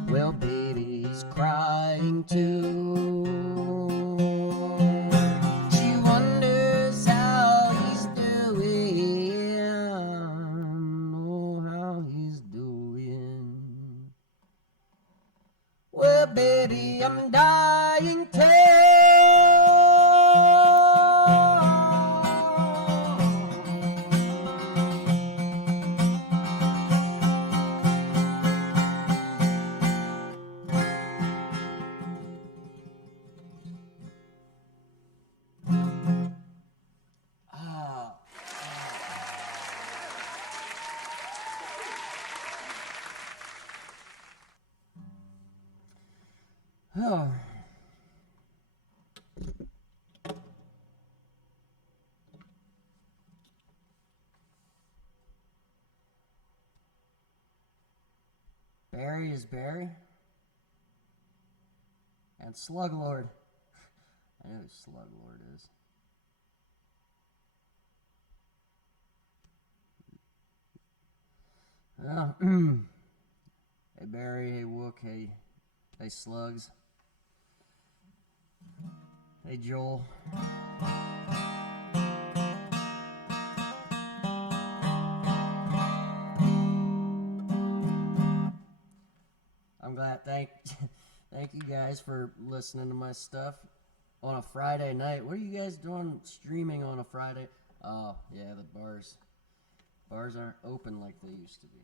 Well, baby's crying too. She wonders how he's doing. Oh, how he's doing. Well, baby, I'm dying too. Oh. Barry is Barry. And Sluglord. I know who Sluglord is. Hey Barry, hey Wook, hey Slugs. Hey Joel. I'm glad. Thank you guys for listening to my stuff on a Friday night. What are you guys doing streaming on a Friday? Oh yeah, the bars aren't open like they used to be.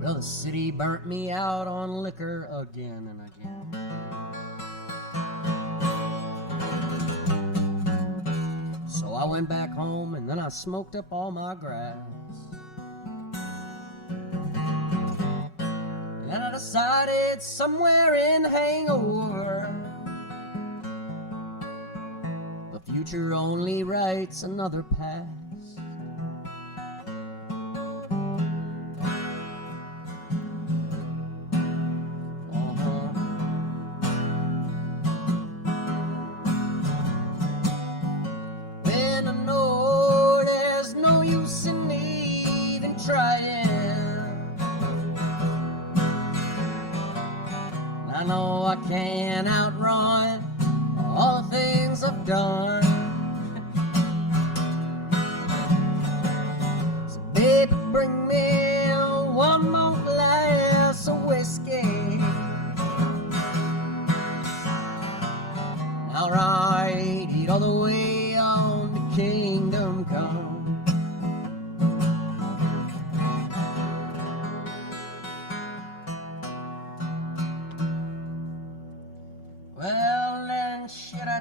Well, the city burnt me out on liquor again and again. So I went back home and then I smoked up all my grass. And then I decided somewhere in hangover, the future only writes another past. I know I can't outrun all the things I've done. So baby, bring me one more glass.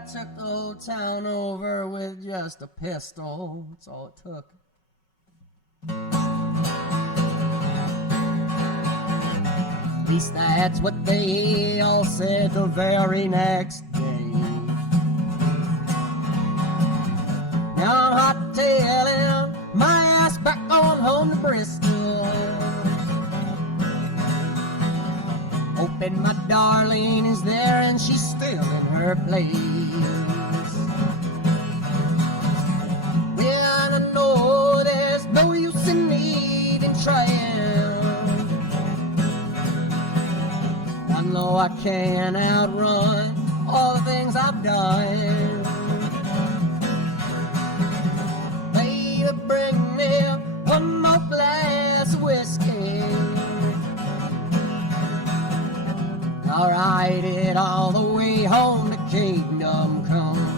took the whole town over with just a pistol. That's all it took. At least that's what they all said the very next day. Now I'm hot-tailing my ass back on home to Bristol, hoping my darling is there and she's still in her place. Well, I know there's no use in even trying. I know I can't outrun all the things I've done. Baby, bring me one more glass of whiskey. I'll ride it all the way home to Kingdom Come.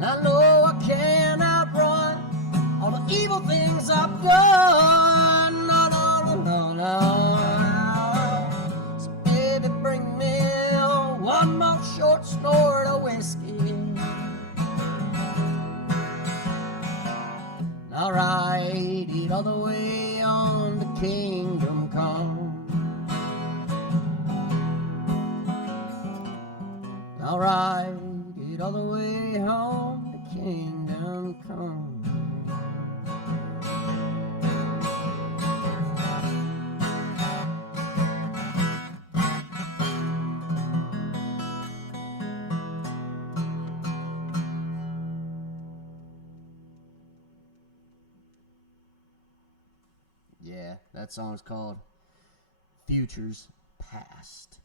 I know I can't outrun all the evil things I've done. No, no, no, no, no. So baby, bring me one more short snort of whiskey. I'll ride it all the way on to Kingdom Come. I'll ride it all the way home to Kingdom Come. Yeah, that song is called Futures Past.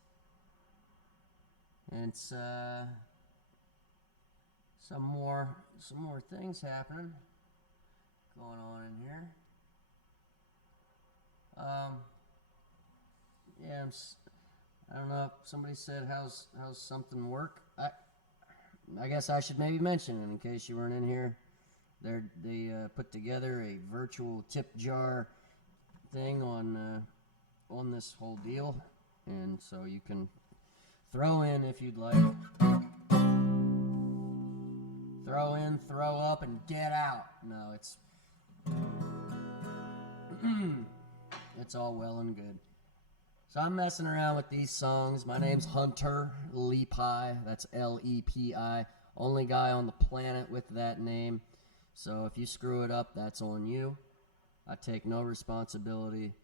And it's some more things happening going on in here. Yeah, I don't know if somebody said how's something work. I guess I should maybe mention it in case you weren't in here. They put together a virtual tip jar thing on this whole deal, and so you can throw in if you'd like. Throw in, throw up, and get out. No, it's it's all well and good. So I'm messing around with these songs. My name's Hunter Lepi. That's L-E-P-I. Only guy on the planet with that name. So if you screw it up, that's on you. I take no responsibility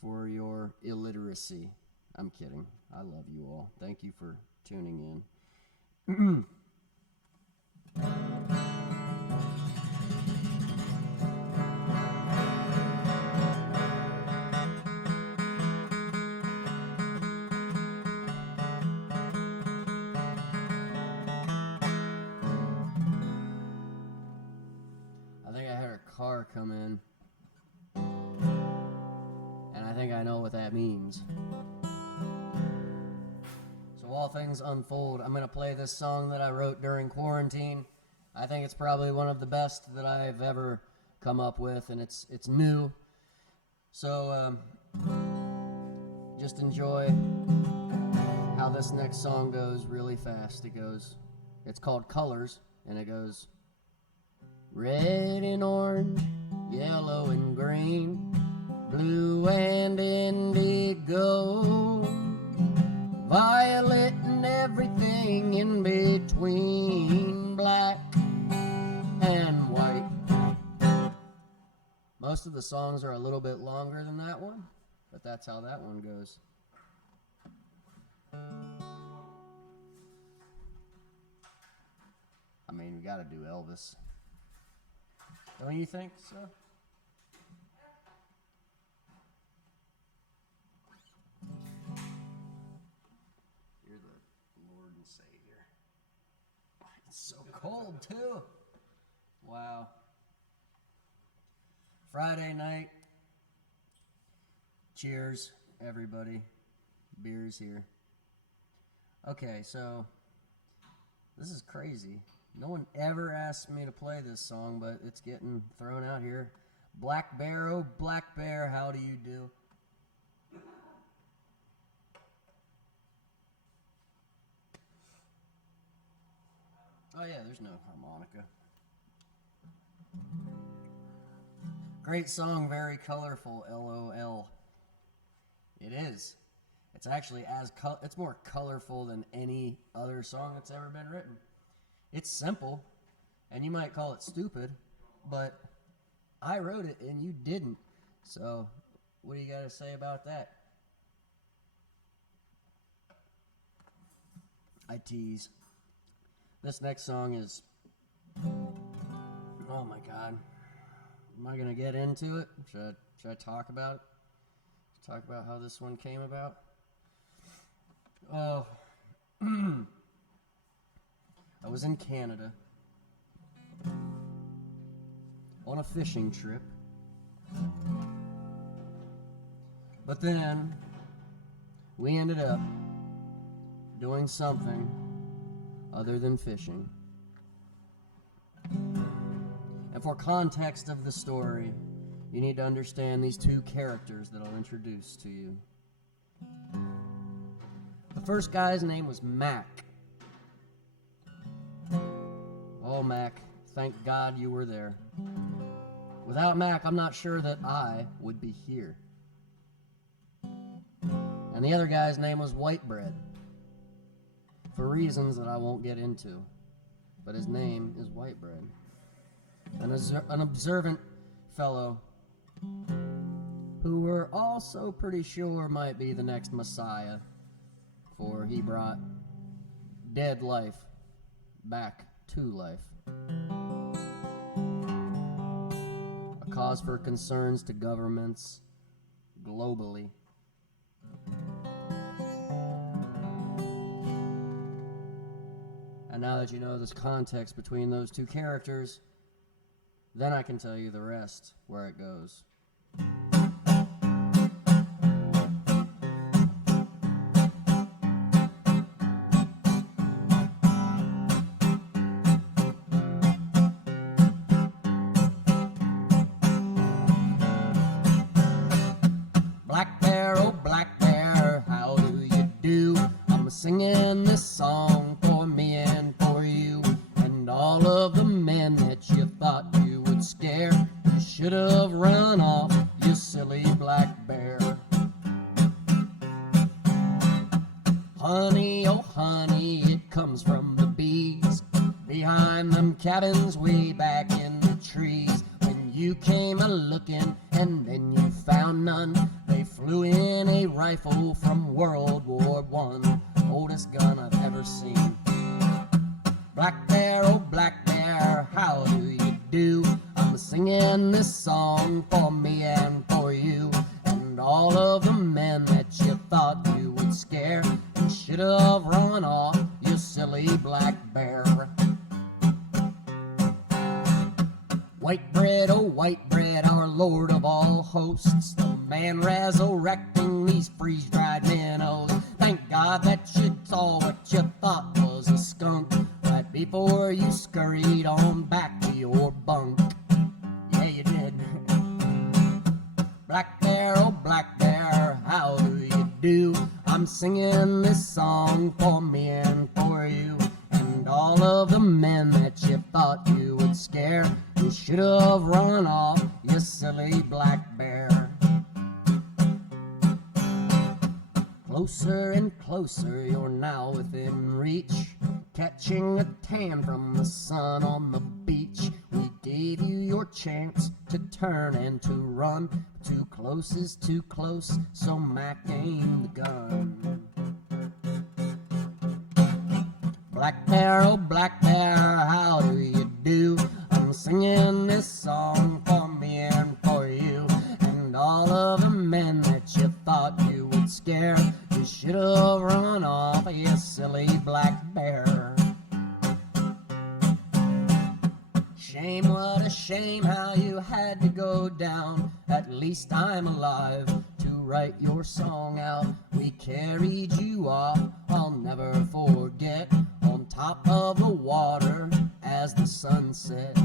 for your illiteracy. I'm kidding. I love you all. Thank you for tuning in. I think I heard a car come in, and I think I know what that means. So while things unfold, I'm going to play this song that I wrote during quarantine. I think it's probably one of the best that I've ever come up with, and it's new. So just enjoy how this next song goes really fast. It's called Colors, and it goes red and orange, yellow and green, blue and indigo, violet and everything in between, black and white. Most of the songs are a little bit longer than that one, but that's how that one goes. I mean, we gotta do Elvis. Don't you think so? You're the Lord and Savior. It's so cold, too. Wow. Friday night. Cheers, everybody. Beers here. Okay, so this is crazy. No one ever asked me to play this song, but it's getting thrown out here. Black Bear, oh Black Bear, how do you do? Oh yeah, there's no harmonica. Great song, very colorful, LOL. It is. It's actually it's more colorful than any other song that's ever been written. It's simple, and you might call it stupid, but I wrote it and you didn't. So, what do you got to say about that? I tease. This next song is, oh my God. Am I going to get into it? Should I talk about it? Talk about how this one came about? Oh, I was in Canada on a fishing trip. But then we ended up doing something other than fishing. And for context of the story, you need to understand these two characters that I'll introduce to you. The first guy's name was Mac. Oh, Mac, thank God you were there. Without Mac, I'm not sure that I would be here. And the other guy's name was Whitebread, for reasons that I won't get into. But his name is Whitebread. An observant fellow who we're also pretty sure might be the next Messiah, for he brought dead life back to life. A cause for concerns to governments globally. And now that you know this context between those two characters, then I can tell you the rest, where it goes. Black Bear, oh Black Bear, how do you do? I'm singing this song for me and for you, and all of the men that you thought you would scare. You should have run off, you silly Black Bear. Honey, oh honey, it comes from the bees behind them cabins way back in the trees. When you came a-looking and then you found none, they flew in a rifle from World War I, oldest gun I've ever seen. Black Bear, oh Black Bear, how do you do? I'm singing this song for me and for you, and all of the men that you thought you would scare. You should have run off, you silly Black Bear. White bread, oh white bread, our Lord of all hosts, the man resurrecting these freeze-dried minnows. Thank God that you saw what you thought was a skunk right before you scurried on back to your bunk. Yeah, you did. Black Bear, oh Black Bear, how do you do? I'm singing this song for me and for you, and all of the men that you thought you would scare. You should have run off, you silly Black Bear. Closer and closer, you're now within reach, catching a tan from the sun on the beach. We gave you your chance to turn and to run, but too close is too close, so Mac aimed the gun. Black Bear, oh Black Bear, how do you do? I'm singing this song for me and for you, and all of the men that you thought you would scare. You should have run off, you silly black bear. Shame, what a shame how you had to go down. At least I'm alive to write your song out. We carried you off, I'll never forget, on top of the water as the sun set.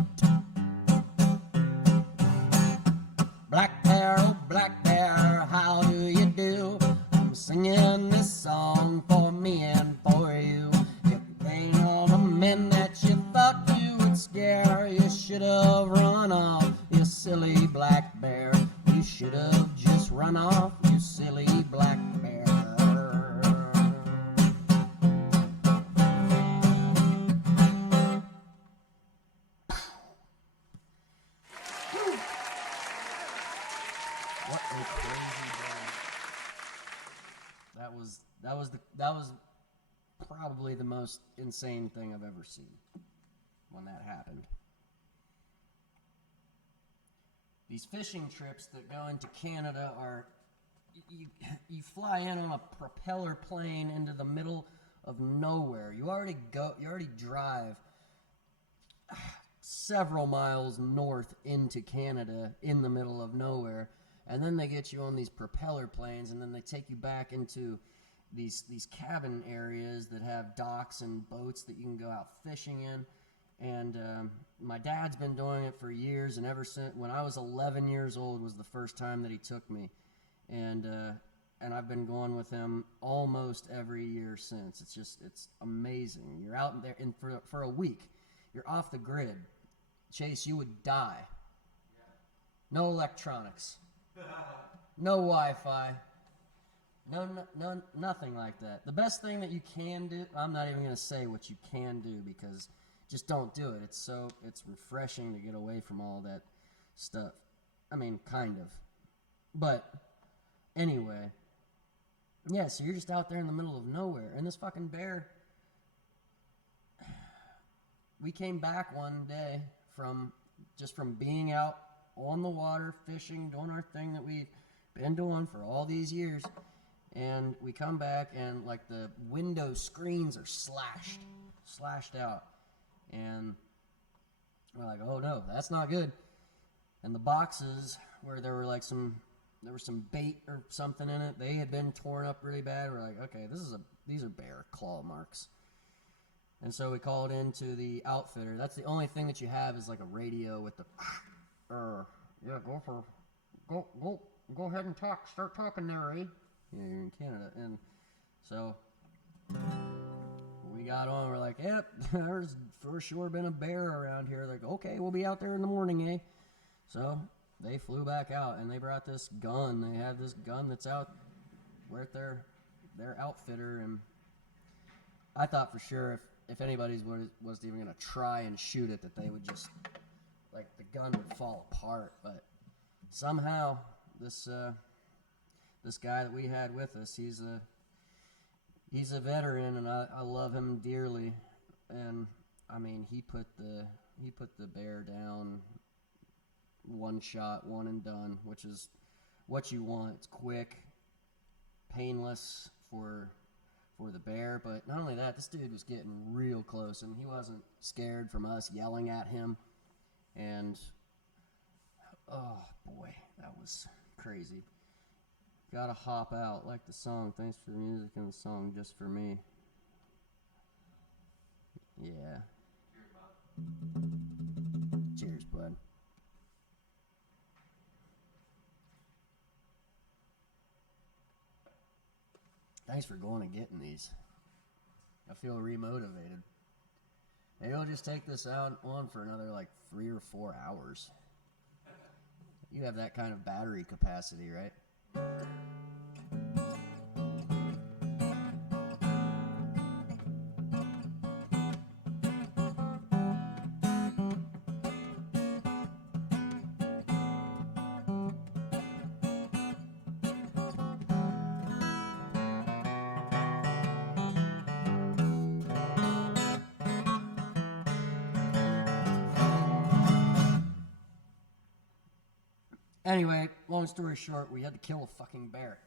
Black bear, oh black bear, how do you do? I'm singing this song for me and for you. You ain't all the men that you thought you would scare. You should have run off, you silly black bear. You should have just run off, you silly black bear. What a crazy day. That was probably the most insane thing I've ever seen when that happened. These fishing trips that go into Canada are, you fly in on a propeller plane into the middle of nowhere. You already drive several miles north into Canada in the middle of nowhere, and then they get you on these propeller planes, and then they take you back into these cabin areas that have docks and boats that you can go out fishing in. And my dad's been doing it for years, and ever since when I was 11 years old was the first time that he took me, and I've been going with him almost every year since. It's amazing. You're out there, and for a week, you're off the grid. Chase, you would die. No electronics, no Wi-Fi, no, nothing like that. The best thing that you can do, I'm not even going to say what you can do, because just don't do it. It's refreshing to get away from all that stuff. I mean, kind of. But anyway, yeah, so you're just out there in the middle of nowhere, and this fucking bear. We came back one day from being out on the water, fishing, doing our thing that we've been doing for all these years, and we come back, and like the window screens are slashed out. And we're like, oh no, that's not good. And the boxes where there was some bait or something in it, they had been torn up really bad. We're like, okay, these are bear claw marks. And so we called into the outfitter. That's the only thing that you have is like a radio with the go ahead and start talking there, eh? Yeah, you're in Canada. And so we got on, we're like, yep, there's for sure been a bear around here. Like, okay, we'll be out there in the morning, eh? So they flew back out, and they brought this gun. They have this gun that's out with their outfitter, and I thought for sure if anybody was even going to try and shoot it, that they would just, like, the gun would fall apart. But somehow this guy that we had with us, he's a veteran, and I love him dearly. And I mean, he put the bear down, one shot, one and done, which is what you want. It's quick, painless for the bear. But not only that, this dude was getting real close, and he wasn't scared from us yelling at him. And oh boy, that was crazy. Gotta hop out, like the song. Thanks for the music and the song just for me. Yeah. Cheers, bud. Thanks for going and getting these. I feel remotivated. Maybe I'll just take this out on for another like 3 or 4 hours. You have that kind of battery capacity, right? Anyway, long story short, we had to kill a fucking bear.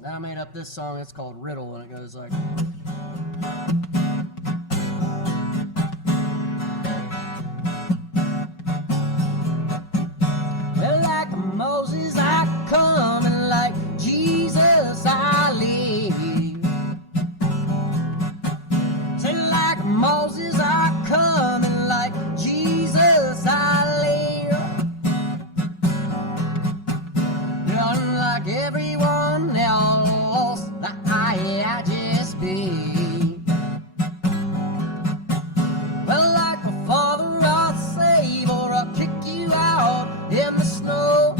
Then I made up this song, it's called Riddle, and it goes like... Well, like Moses I come, and like Jesus I live. Say like Moses I come, and like Jesus I live. Unlike everyone else that I just be. Well, like a father I'll save, or I'll kick you out in the snow.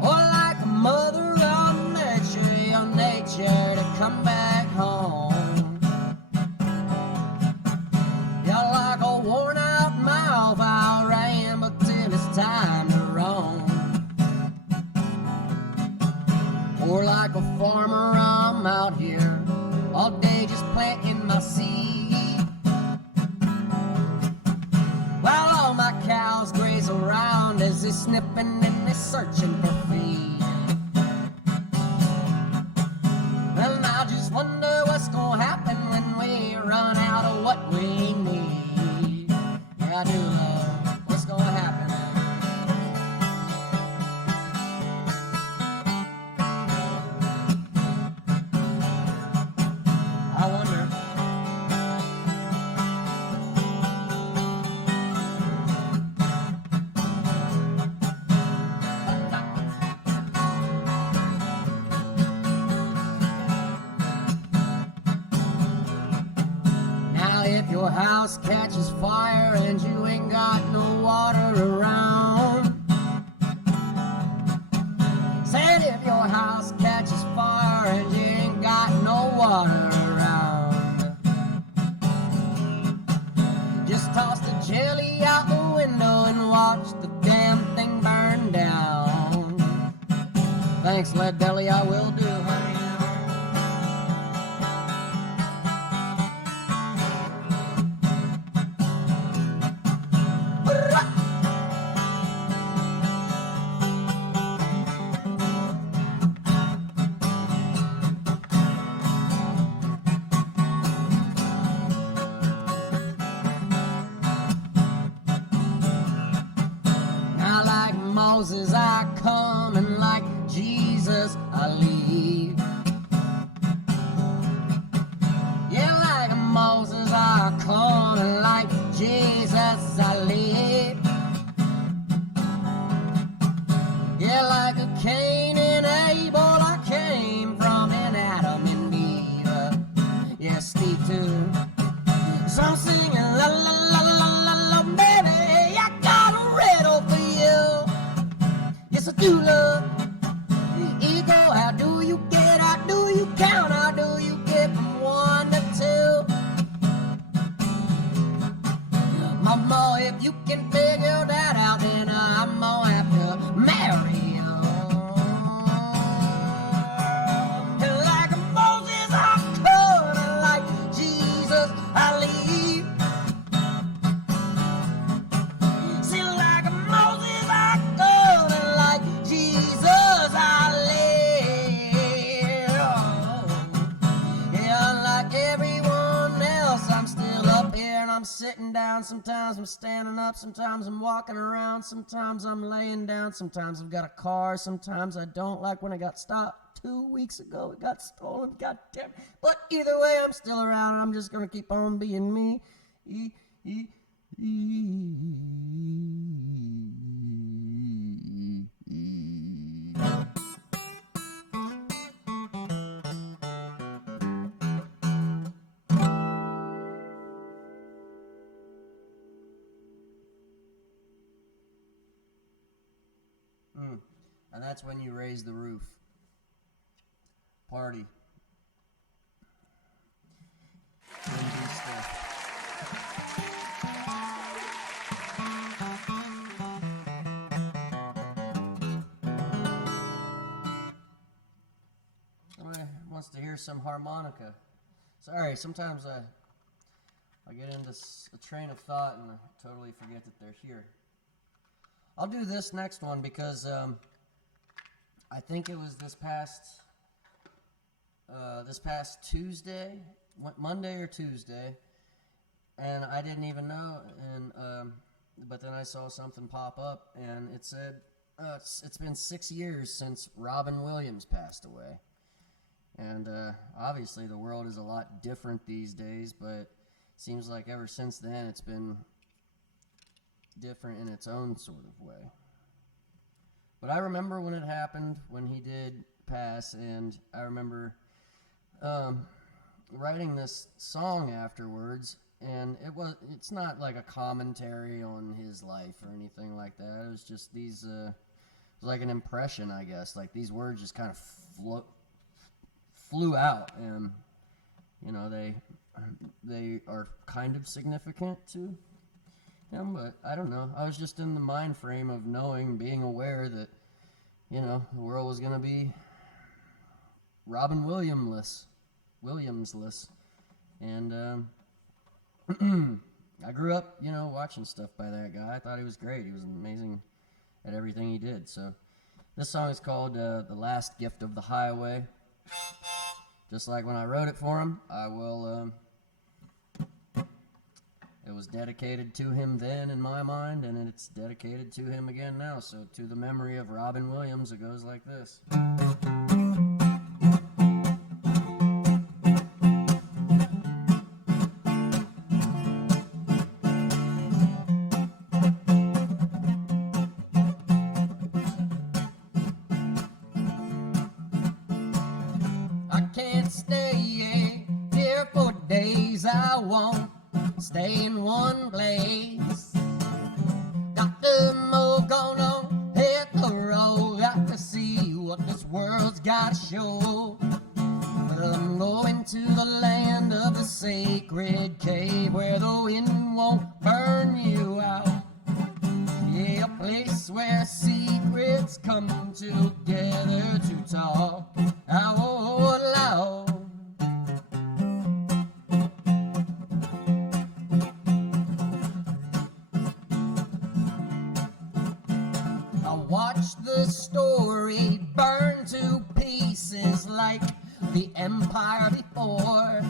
Or like a mother I'll nurture your nature to come back home. You're like a worn out mouth, I'll ramble till it's time to roam. Or like a farmer I'm out here all day just planting my seed, while all my cows graze around as they're sniffing and they're searching for feed. And I just wonder what's gonna happen when we run out of what we need. Yeah, I do love what's gonna happen. I wonder. Now if your house catches fire and you ain't got no water around, said if your house catches fire and you ain't got no water around, just toss the jelly out the window and watch the damn thing burn down. Thanks, Lead Belly, I will do, honey. Now like Moses I come, and like Jesus I leave. Yeah, like Moses I come, and like Jesus I live. Yeah, like a Cain and Abel I came from an Adam and Eve. Yeah, Steve too. So I'm singing la la la la la la, baby, I got a riddle for you. Yes, I do love ego. How do you get? How do you count? How do you get from 1 to 2? Mama, if you can figure that out, then I'm gonna have to marry you. And like Moses I come, and like Jesus I leave. See, like Moses I come, and like Jesus I live. Yeah, like everyone else, I'm still up here and I'm sitting down. Sometimes I'm standing up, sometimes I'm walking around, sometimes I'm laying down, sometimes I've got a car, sometimes I don't. Like when I got stopped 2 weeks ago, it got stolen, god damn it. But either way, I'm still around and I'm just gonna keep on being me. And that's when you raise the roof. Party. Crazy stuff. wants to hear some harmonica? Sorry, sometimes I get into a train of thought and I totally forget that they're here. I'll do this next one because I think it was this past Tuesday, Monday or Tuesday, and I didn't even know. And but then I saw something pop up, and it said it's been 6 years since Robin Williams passed away. And obviously the world is a lot different these days, but it seems like ever since then it's been different in its own sort of way. But I remember when it happened, when he did pass, and I remember writing this song afterwards, and it's not like a commentary on his life or anything like that. It was just these, it was like an impression, I guess. Like these words just kind of flew out, and you know, they are kind of significant to him, but I don't know. I was just in the mind frame of knowing, being aware that, you know, the world was gonna be Robin Williamsless, and I grew up, you know, watching stuff by that guy. I thought he was great. He was amazing at everything he did. So this song is called "The Last Gift of the Highway." Just like when I wrote it for him, I will. It was dedicated to him then in my mind, and it's dedicated to him again now. So to the memory of Robin Williams, it goes like this. I can't stay here for days. I won't stay in one place. Got to move, gonna hit the road. Got to see what this world's got to show. Well, I'm going to the land of the sacred cave, where the wind won't burn you out. Yeah, a place where secrets come together to talk out loud. I watched the story burn to pieces like the empire before.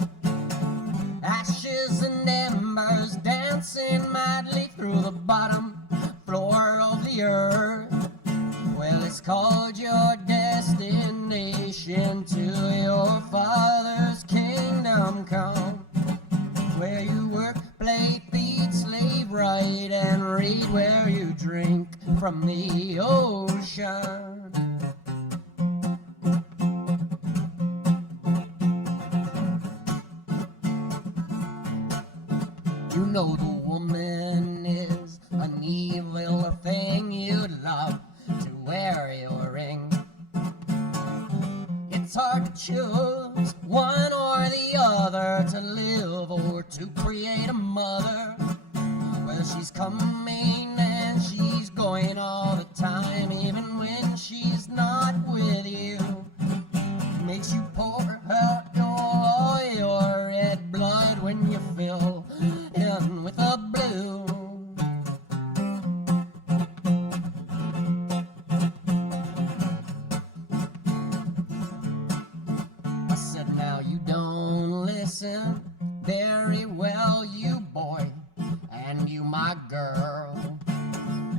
Ashes and embers dancing madly through the bottom floor of the earth. Well, it's called your destination, to your father's kingdom come, where you work, play, feed, slave, write, and read, where you drink from the ocean. You know the woman is an evil thing. You'd love to wear your ring. It's hard to choose one or the other, to live or to create a mother. Well, she's coming and she's going all the time, even when she's not with you. Makes you pour her all your red blood when you fill in with the blue. I said, now you don't listen very well, you boy, and you my girl.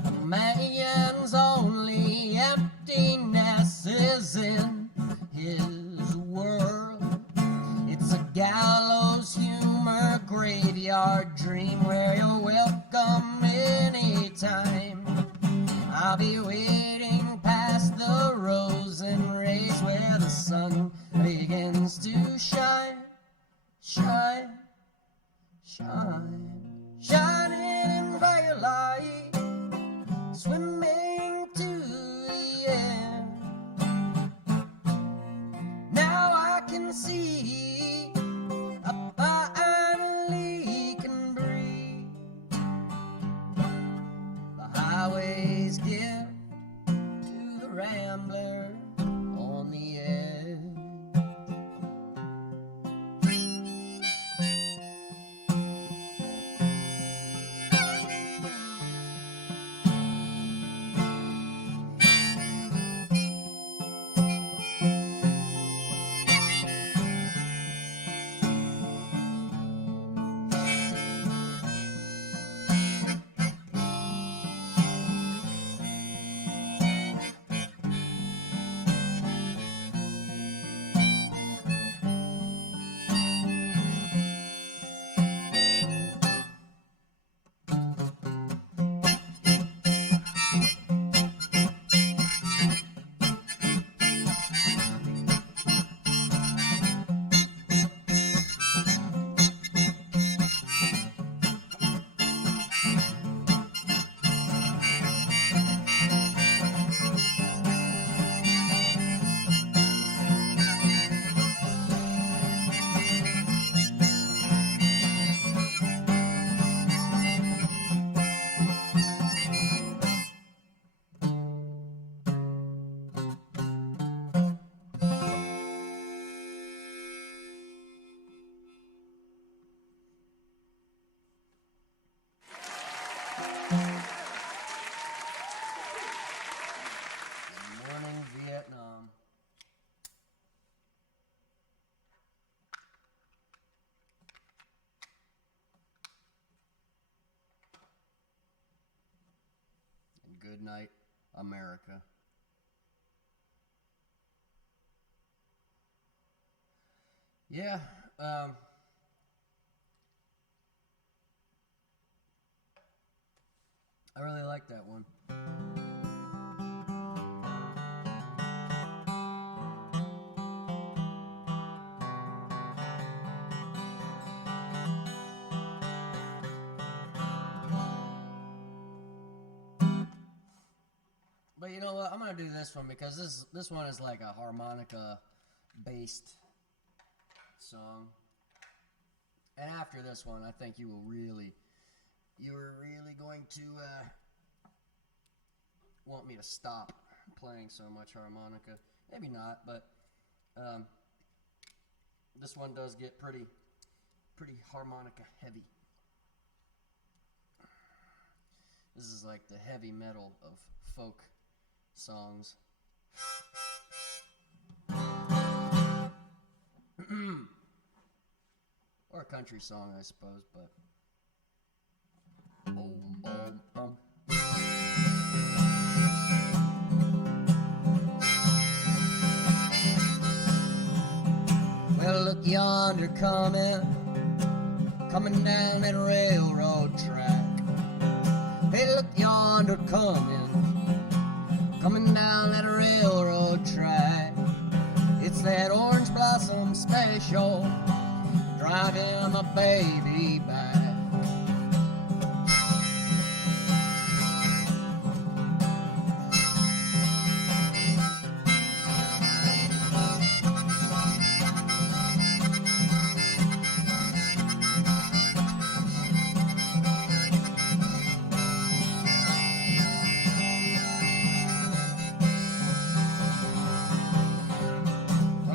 A man's only emptiness is in his world. It's a gallows humor graveyard dream, where you're welcome anytime. I'll be waiting past the rose and rays, where the sun begins to shine, shine, shine, shining in firelight, swimming to the end. Now I can see, I finally can breathe. The highways give to the rambler on the edge. Good Night, America. Yeah, I really like that one. But you know what? I'm gonna do this one because this one is like a harmonica based song. And after this one, I think you're really going to want me to stop playing so much harmonica. Maybe not, but this one does get pretty harmonica heavy. This is like the heavy metal of folk songs. Or a country song, I suppose, but well, look yonder coming down that railroad track. Hey, look yonder coming down that railroad track. It's that Orange Blossom Special, driving my baby back.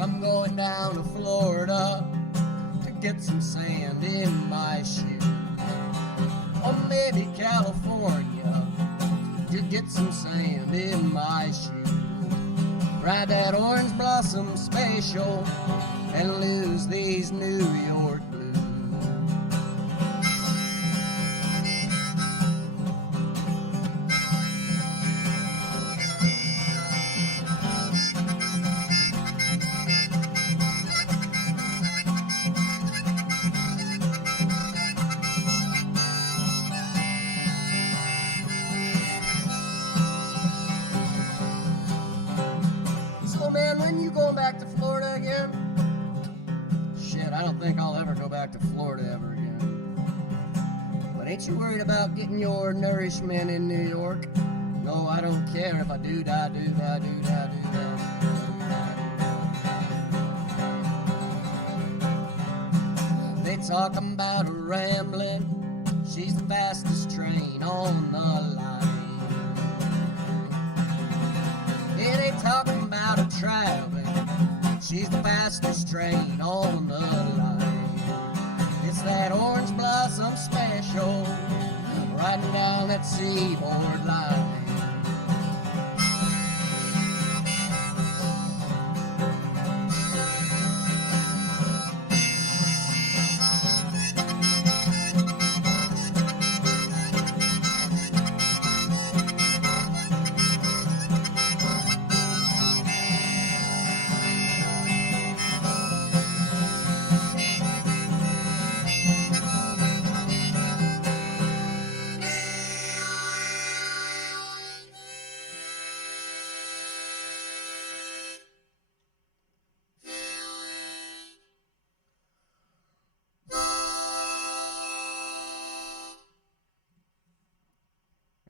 I'm going down to Florida to get some sand in my shoe. Or maybe California to get some sand in my shoe. Ride that Orange Blossom Special and lose these New York blues. So man, when you going back to Florida again? Shit, I don't think I'll ever go back to Florida ever again. But ain't you worried about getting your nourishment in New York? No, I don't care if I do, da, do, da, do, da, do, da. They talking about a rambling. She's the fastest train on the line. Yeah, they talking about a traveling. She's the fastest train on the line. It's that Orange Blossom Special, riding down that seaboard line.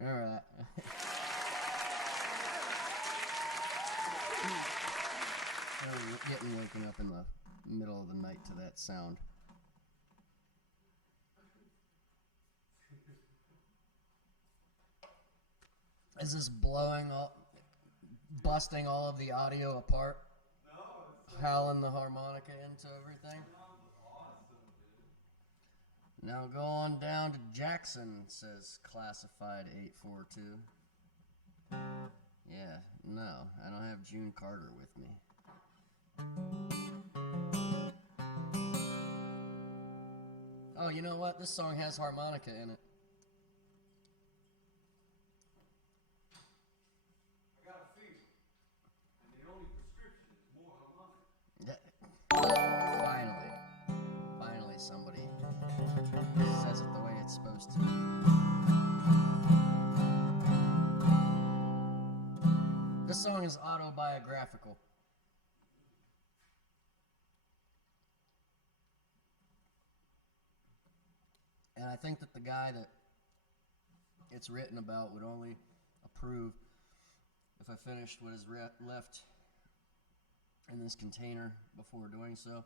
All right. Getting woken up in the middle of the night to that sound. Is this busting all of the audio apart? No. Howling the harmonica into everything? Now go on down to Jackson, says Classified 842. Yeah, no, I don't have June Carter with me. Oh, you know what? This song has harmonica in it. forest. This song is autobiographical. And I think that the guy that it's written about would only approve if I finished what is left in this container before doing so.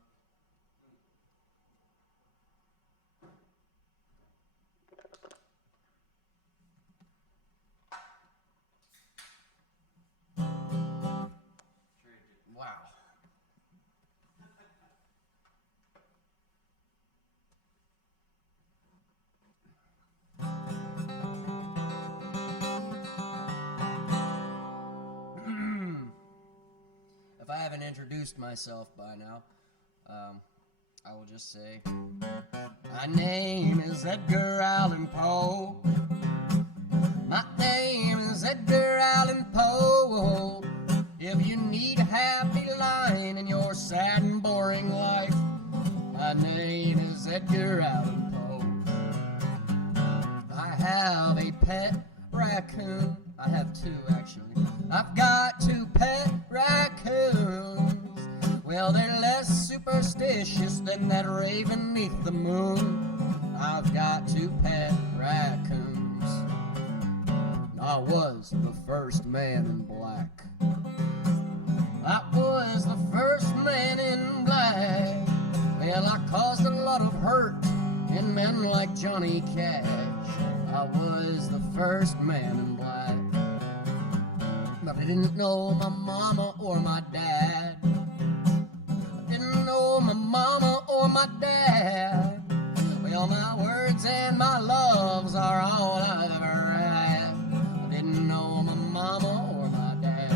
Wow. If I haven't introduced myself by now, I will just say, my name is Edgar Allan Poe. My name is Edgar Allan Poe. If you need a happy line in your sad and boring life, my name is Edgar Allan Poe. I have a pet raccoon. I have two, actually. I've got two pet raccoons. Well, they're less superstitious than that raven 'neath the moon. I've got two pet raccoons. I was the first man in black. I was the first man in black. Well, I caused a lot of hurt in men like Johnny Cash. I was the first man in black. But I didn't know my mama or my dad. I didn't know my mama or my dad. Well, my words and my loves are all I ever had. I didn't know my mama or my dad.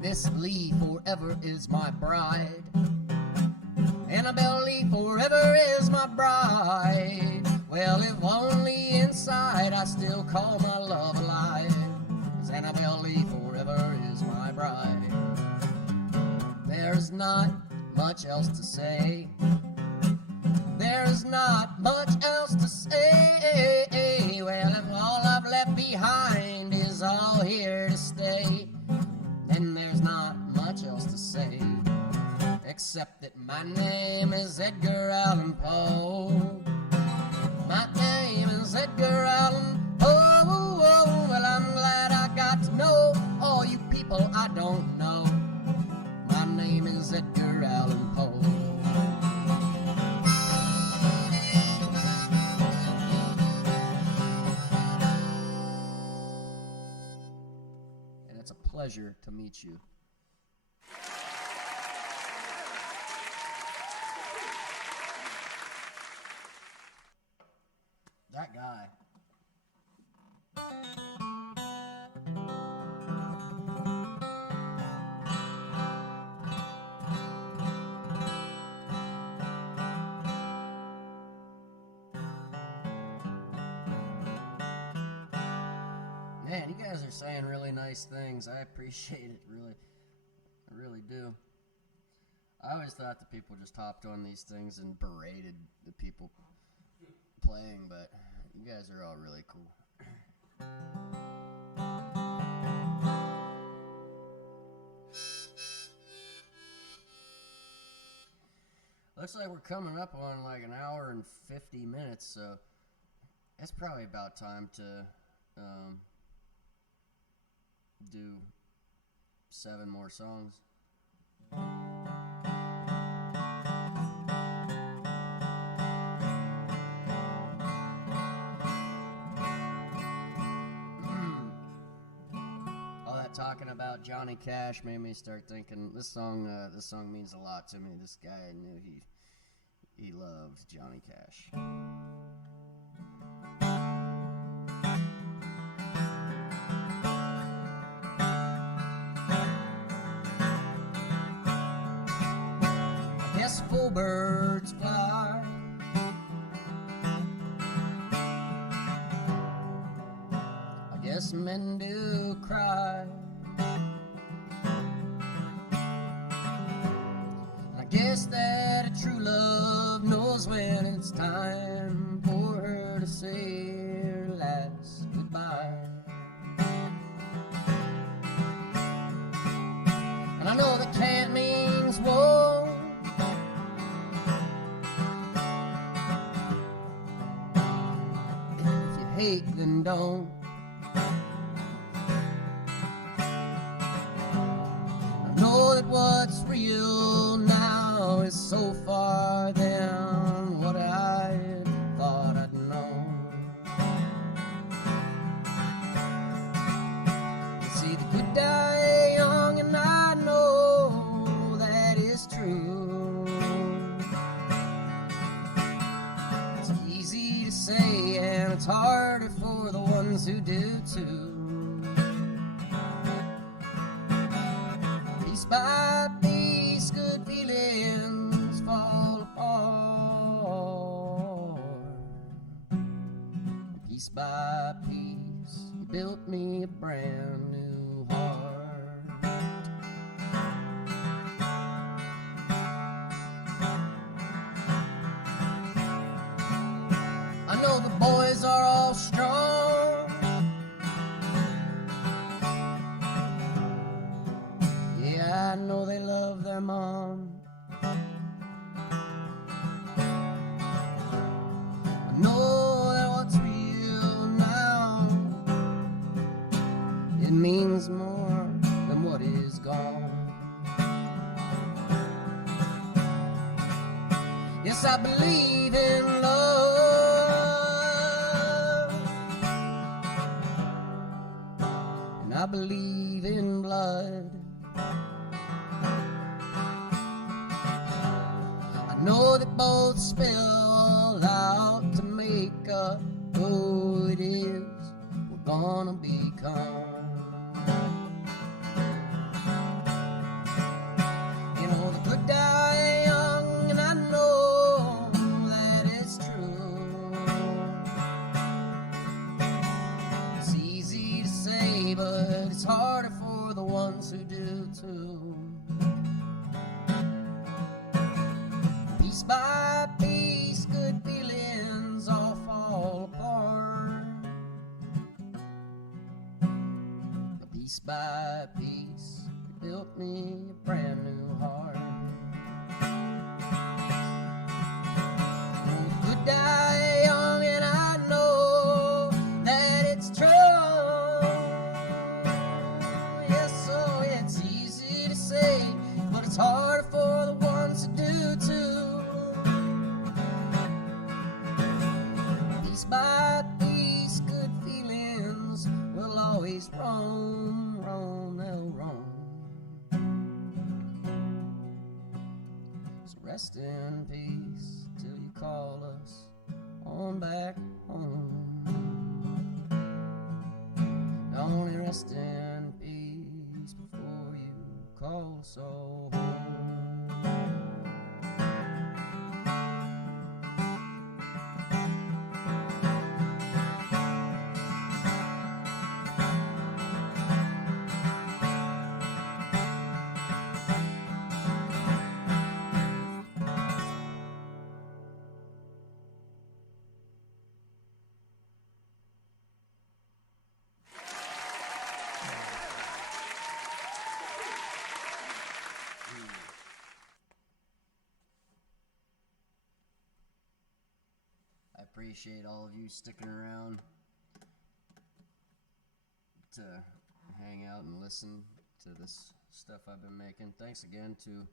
Miss Lee forever is my bride. Annabelle Lee forever is my bride. Well, if only inside I still call my love alive. 'Cause Annabelle Lee forever is my bride. There's not much else to say. There's not much else to say. Well, if all I've left behind is all here to stay, then there's not much else to say, except that my name is Edgar Allan Poe. My name is Edgar Allan Poe. Well, I'm glad I got to know all you people I don't know. My name is Edgar Allan Poe. And it's a pleasure to meet you. That guy. Man, you guys are saying really nice things. I appreciate it, really. I really do. I always thought that people just hopped on these things and berated the people playing, but you guys are all really cool. Looks like we're coming up on like an hour and 50 minutes, so it's probably about time to do 7 more songs. All that talking about Johnny Cash made me start thinking this song means a lot to me. This guy, I knew he loved Johnny Cash. I guess beautiful birds fly. I guess men do cry. And I guess that a true love knows when it's time for her to say her last goodbye. And I know that can't means won't. If you hate, then don't. I know that what's real now is so far than what I thought I'd known. You see, the good die young, and I know that is true. It's easy to say, and it's harder for the ones who do too. Piece by piece, good feelings fall apart. Piece by piece, you built me a brand new heart. I know the boys are all strong. Yeah, I know they love their mom. I know that what's real now, it means more than what is gone. Yes, I believe in love, and I believe in blood. I know that both spell out to make up who it is we're gonna become. You know, the good die young, and I know that it's true. It's easy to say, but it's harder for the ones who do too. Piece by piece, good feelings all fall apart. But piece by piece, you built me a brand new heart. Oh, good die young, and I know that it's true. Yes, so it's easy to say, but it's harder for the ones who do too. Piece by piece, good feelings will always roam, roam, they'll roam. So rest in peace till you call us on back home. Only rest in peace before you call us all home. I appreciate all of you sticking around to hang out and listen to this stuff I've been making. Thanks again to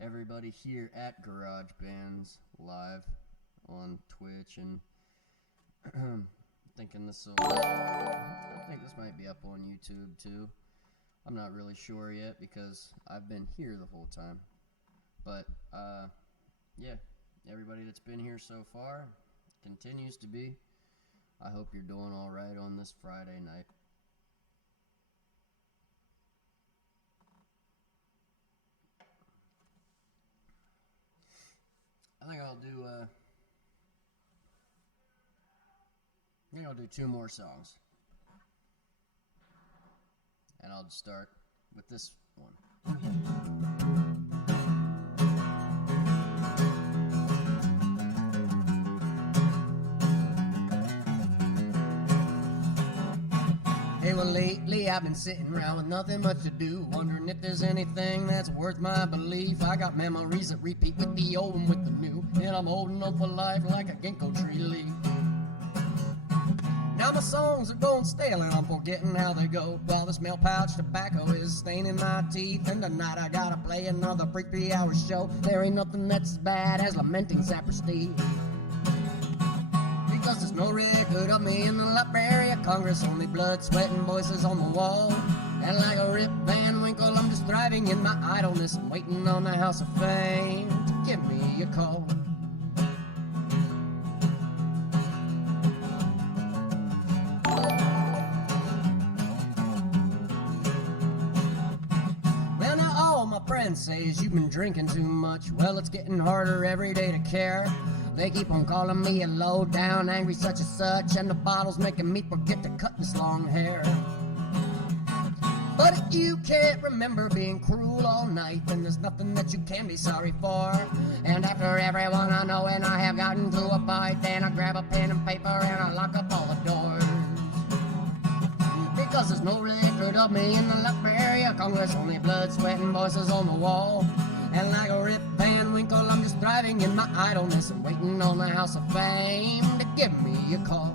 everybody here at Garage Bands Live on Twitch, and thinking I think this might be up on YouTube too. I'm not really sure yet because I've been here the whole time. But yeah, everybody that's been here so far continues to be. I hope you're doing all right on this Friday night. I think I'll do two more songs. And I'll start with this one. Hey, well, lately I've been sitting around with nothing much to do, wondering if there's anything that's worth my belief. I got memories that repeat with the old and with the new, and I'm holding on for life like a ginkgo tree leaf. Now my songs are going stale and I'm forgetting how they go, while this milk pouch tobacco is staining my teeth. And tonight I gotta play another brief 3-hour show. There ain't nothing that's as bad as lamenting sapristi, because there's no record of me in the Library of Congress, only blood, sweat, and voices on the wall. And like a Rip Van Winkle, I'm just thriving in my idleness and waiting on the House of Fame to give me a call. Well, now all my friends say you've been drinking too much. Well, it's getting harder every day to care. They keep on calling me a low down, angry such and such, and the bottle's making me forget to cut this long hair. But if you can't remember being cruel all night, then there's nothing that you can be sorry for. And after everyone I know and I have gotten to a fight, then I grab a pen and paper and I lock up all the doors. Because there's no record of me in the Library of Congress, only blood, sweat, and voices on the wall. And like a Rip Van Winkle, I'm just thriving in my idleness and waiting on the House of Fame to give me a call.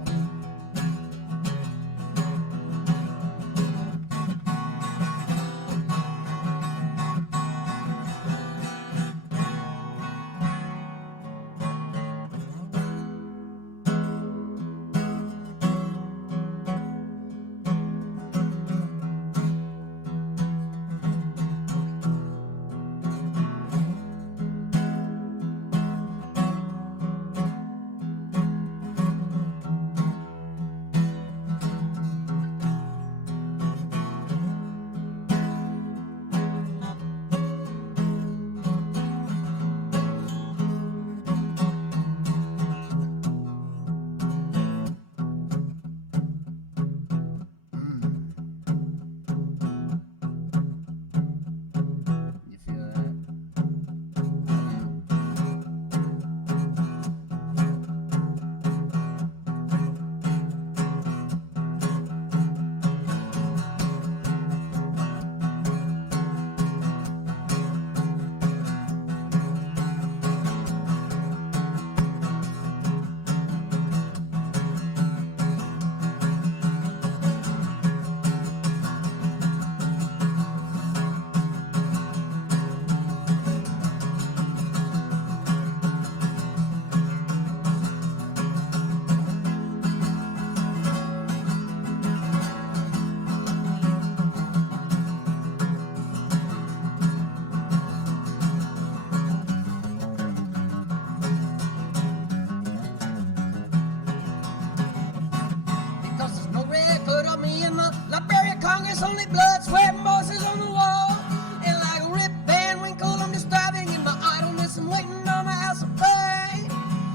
Only blood, sweat, and voices on the wall. And like a Rip Van Winkle, I'm just thriving in my idleness and waiting on the House of Fame.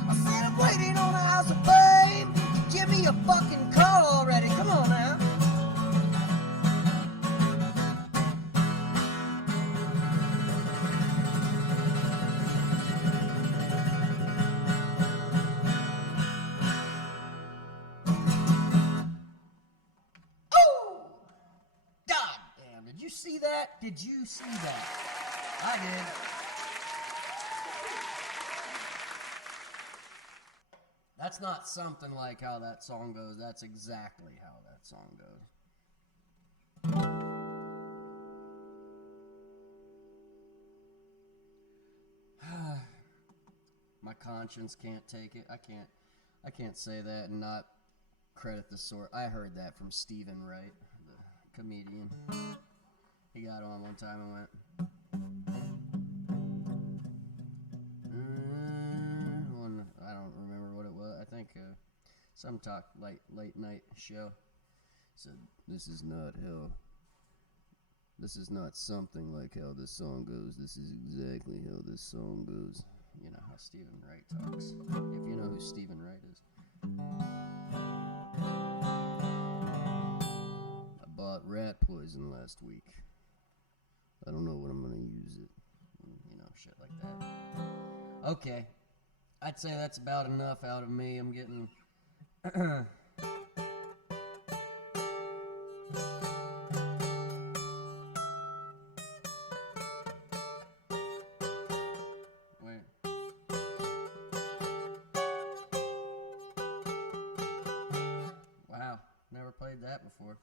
I said I'm waiting on the House of Fame. Give me a fucking call already. Come on now. Did you see that? Did you see that? I did. That's not something like how that song goes. That's exactly how that song goes. My conscience can't take it. I can't say that and not credit the source. I heard that from Stephen Wright, the comedian. He got on one time and went, I don't remember what it was. I think some late night show said, "This is not something like how this song goes. This is exactly how this song goes." you know how Stephen Wright talks. If you know who Stephen Wright is. I bought rat poison last week. I don't know when I'm gonna use it. You know, shit like that. Okay. I'd say that's about enough out of me. I'm getting... Wait. Wow. Never played that before.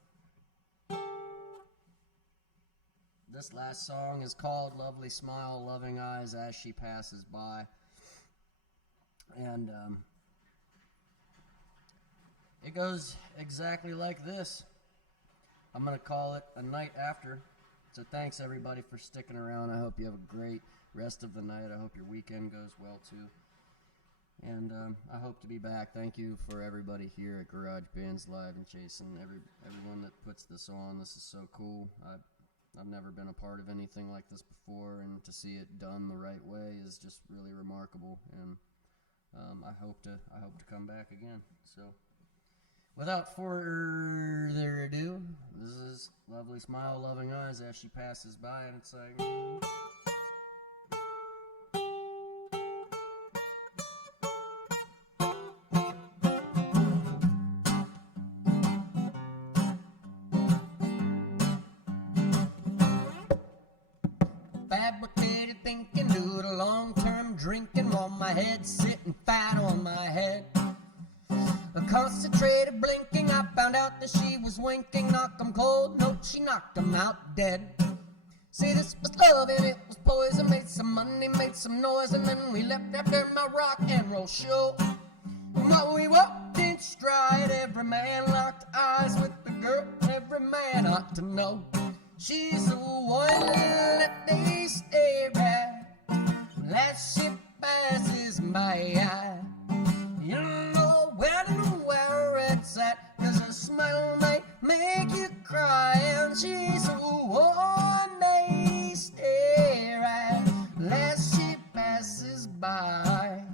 This last song is called Lovely Smile, Loving Eyes as She Passes By. And it goes exactly like this. I'm going to call it A Night After. So thanks everybody for sticking around. I hope you have a great rest of the night. I hope your weekend goes well too. And I hope to be back. Thank you for everybody here at Garage Bands Live and Jason, everyone that puts this on. This is so cool. I've never been a part of anything like this before, and to see it done the right way is just really remarkable. And I hope to come back again. So, without further ado, this is Lovely Smile, Loving Eyes as She Passes By, and it's like. Fabricated thinking, due to long-term drinking, while my head's sitting fat on my head. A concentrated blinking, I found out that she was winking. Knock 'em cold, no, she knocked 'em out dead. See, this was love and it was poison. Made some money, made some noise, and then we left after my rock and roll show. While we walked in stride, every man locked eyes with the girl every man ought to know. She's the one that they stare at when last ship passes by. You don't know where it's at, 'cause her smile might make you cry. And she's the one they stare at last ship passes by.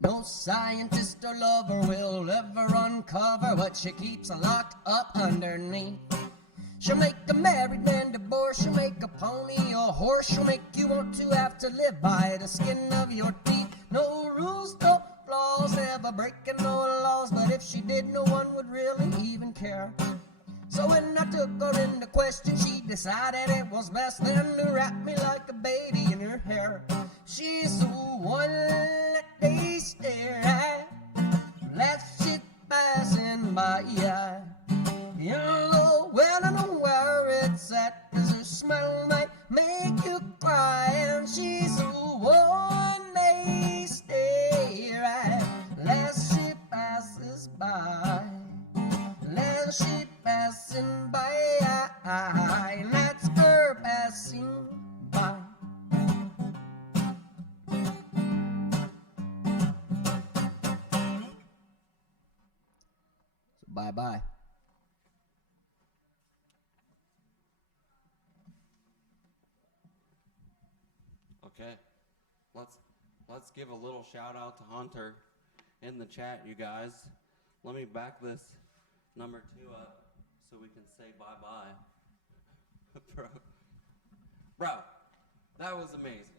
No scientist or lover will ever uncover what she keeps locked up underneath. She'll make a married man divorce, she'll make a pony a horse, she'll make you want to have to live by the skin of your teeth. No rules, no flaws, never breaking no laws, but if she did, no one would really even care. So when I took her into question, she decided it was best then to wrap me like a baby in her hair. She's the one that they stare at, last shit passing by. You know where it's at, 'cause her smell might make you cry. And she's the one they stare at, last ship passes by. Last ship passing by, and that's her passing by. So bye-bye. Okay, let's give a little shout out to Hunter in the chat, you guys. Let me back this number 2 up so we can say bye-bye. Bro, that was amazing.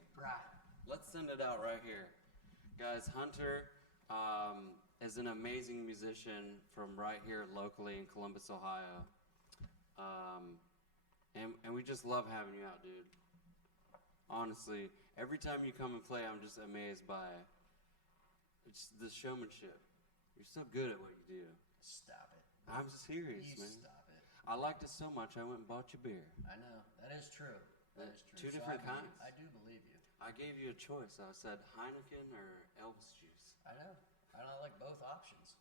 Let's send it out right here. Guys, Hunter is an amazing musician from right here locally in Columbus, Ohio. And we just love having you out, dude. Honestly, every time you come and play, I'm just amazed by it's the showmanship. You're so good at what you do. Stop it. I'm serious, man. Stop it. I liked it so much, I went and bought you beer. I know. That is true. That is true. Two different kinds. I do believe you. I gave you a choice. I said Heineken or Elvis juice. I know. I like both options.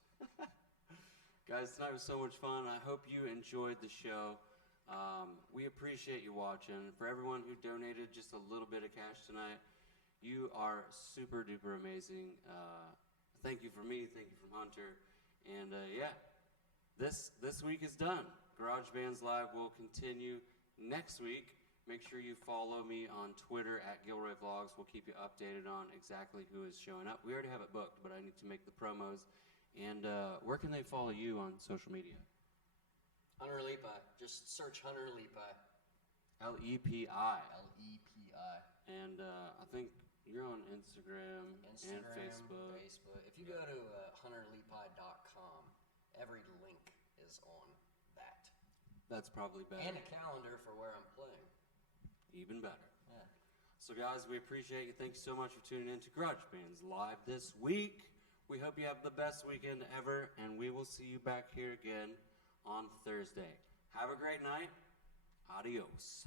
Guys, tonight was so much fun. I hope you enjoyed the show. We appreciate you watching. For everyone who donated just a little bit of cash tonight, you are super duper amazing. Thank you from me. Thank you from Hunter. And yeah, this week is done. Garage Bands Live will continue next week, make sure you follow me on Twitter at Gilroy Vlogs. We'll keep you updated on exactly who is showing up. We already have it booked, but I need to make the promos. And where can they follow you on social media? Hunter Lepi. Just search Hunter Lepi. Lepi. Lepi. And I think you're on Instagram and Facebook. If you go to hunterlepi.com, every link is on that. That's probably better. And a calendar for where I'm playing. Even better. Yeah. So guys, we appreciate you. Thank you so much for tuning in to Garage Bands Live this week. We hope you have the best weekend ever, and we will see you back here again on Thursday. Have a great night. Adios.